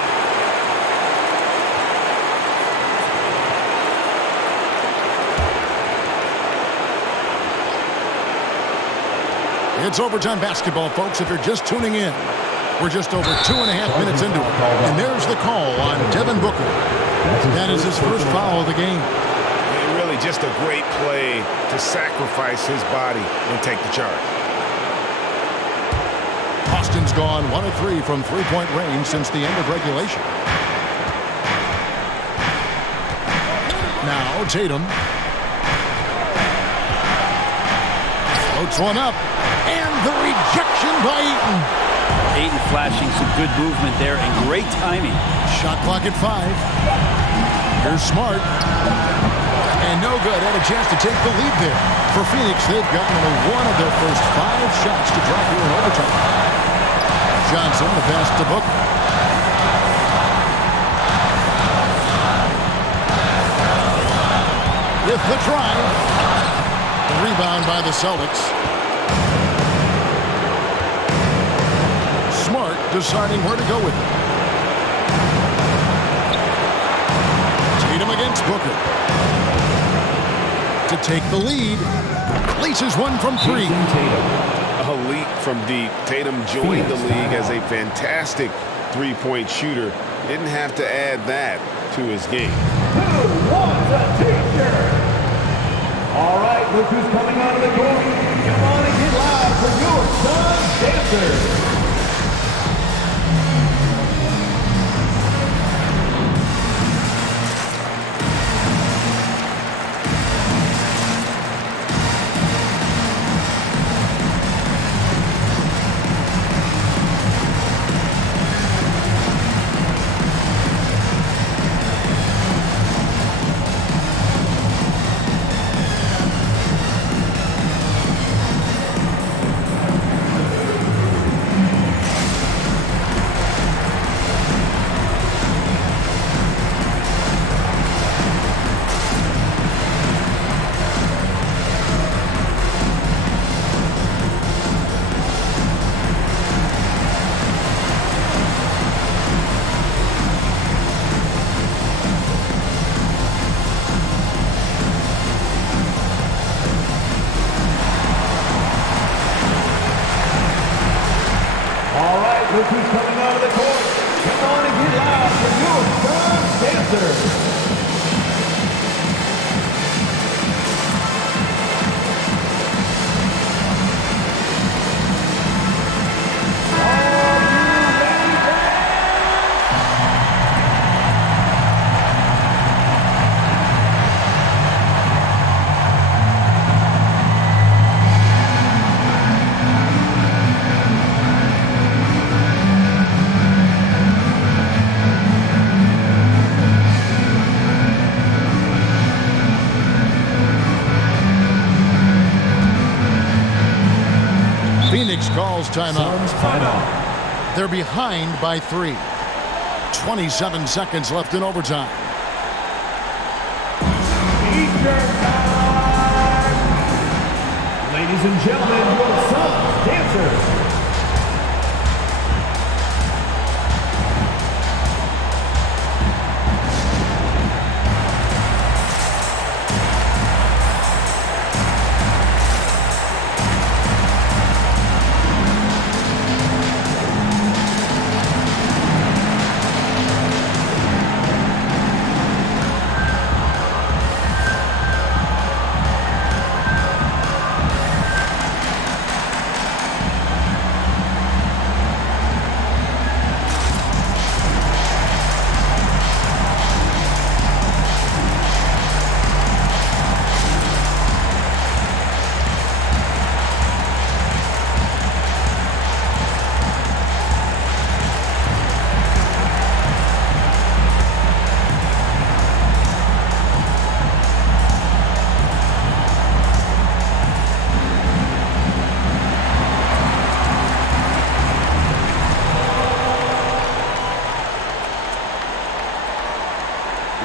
It's overtime basketball, folks, if you're just tuning in. We're just over 2.5 minutes into it. And there's the call on Devin Booker. That is his first foul of the game. Really just a great play to sacrifice his body and take the charge. Boston's gone 1 of 3 from three-point range since the end of regulation. Now Tatum. Floats one up. And the rejection by Eaton. Ayton flashing some good movement there and great timing. Shot clock at 5. Here's Smart. And no good. Had a chance to take the lead there. For Phoenix, they've gotten only one of their first 5 shots to drop here in overtime. Johnson, the pass to Booker. With the drive. The rebound by the Celtics. Smart deciding where to go with it. Tatum against Booker. To take the lead. Laces one from 3. A leap from deep. Tatum joined the league as a fantastic three-point shooter. Didn't have to add that to his game. Who wants a t-shirt? All right, look who's coming out of the court. Come on and get loud for your Suns dancers. Look who's coming out of the court. Come on and get loud for your Suns dancers. Phoenix calls timeout. They're behind by 3. 27 seconds left in overtime. Eastern time. Ladies and gentlemen, your Suns dancers.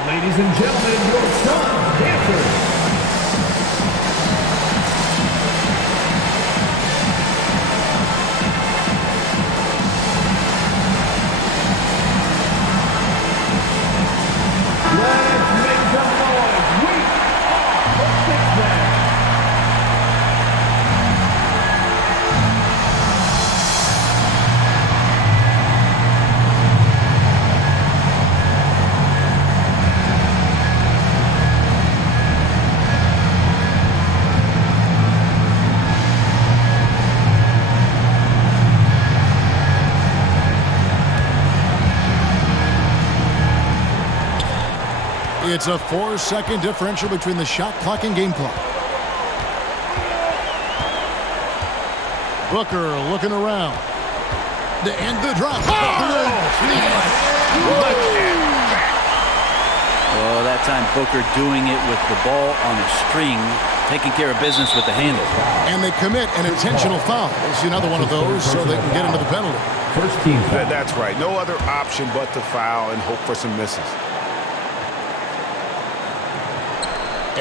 Ladies and gentlemen, your Suns dancers. Let's make some noise. We are the Six Men. It's a 4-second differential between the shot clock and game clock. Booker looking around. And the drop. Oh, that time Booker doing it with the ball on a string, taking care of business with the handle. And they commit an intentional foul. It's another one of those so they can get into the penalty. First team foul. That's right. No other option but to foul and hope for some misses.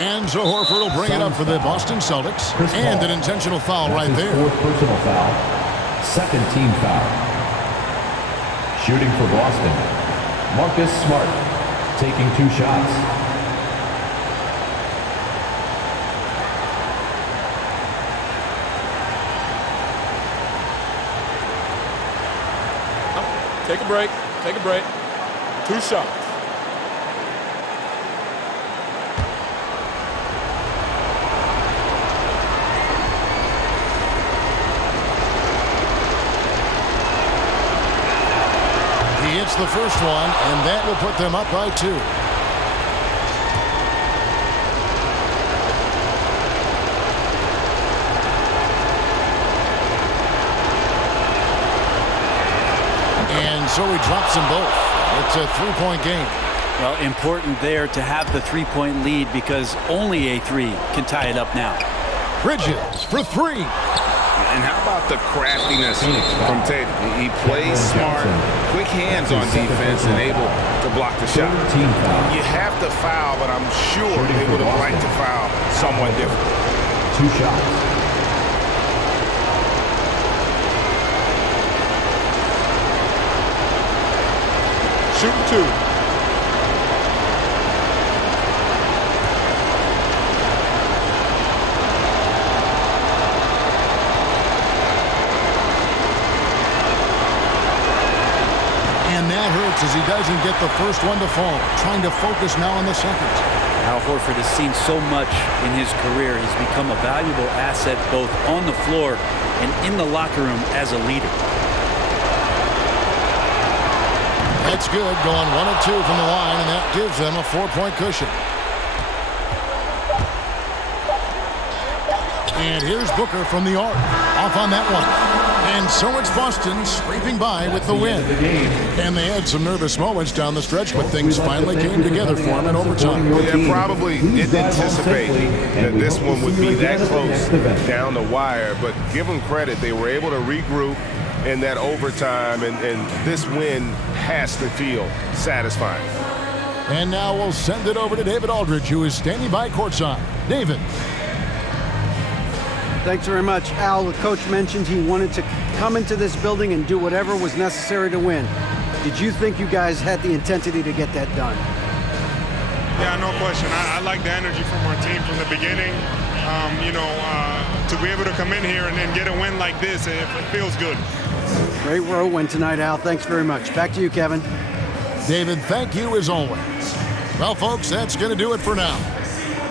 And so Horford will bring it up for the Boston Celtics. And an intentional foul right there. Fourth personal foul. Second team foul. Shooting for Boston, Marcus Smart, taking 2 shots. Take a break. Take a break. 2 shots. He hits the first one, and that will put them up by 2. And so he drops them both. It's a 3-point game. Well, important there to have the 3-point lead because only a 3 can tie it up now. Bridges for 3. And how about the craftiness from Tatum? He plays smart, quick hands on defense, and able to block the shot. You have to foul, but I'm sure they would have liked to foul someone different. 2 shots. Shooting 2. As he doesn't get the first one to fall. Trying to focus now on the second. Al Horford has seen so much in his career. He's become a valuable asset both on the floor and in the locker room as a leader. That's good. Going 1 of 2 from the line, and that gives them a 4-point cushion. And here's Booker from the arc. Off on that one. And so it's Boston scraping by with the win. And they had some nervous moments down the stretch, but things finally came together for them in overtime. Yeah, probably didn't anticipate that this one would be that close down the wire, but give them credit. They were able to regroup in that overtime, and this win has to feel satisfying. And now we'll send it over to David Aldridge, who is standing by courtside. David. Thanks very much, Al. The coach mentioned he wanted to come into this building and do whatever was necessary to win. Did you think you guys had the intensity to get that done? Yeah, no question. I like the energy from our team from the beginning. To be able to come in here and get a win like this, it feels good. Great road win tonight, Al. Thanks very much. Back to you, Kevin. David, thank you as always. Well, folks, that's going to do it for now.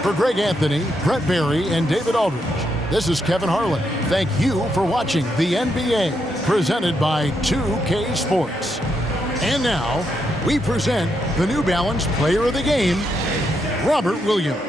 For Greg Anthony, Brett Berry, and David Aldridge, this is Kevin Harlan. Thank you for watching the NBA, presented by 2K Sports. And now, we present the New Balance Player of the Game, Robert Williams.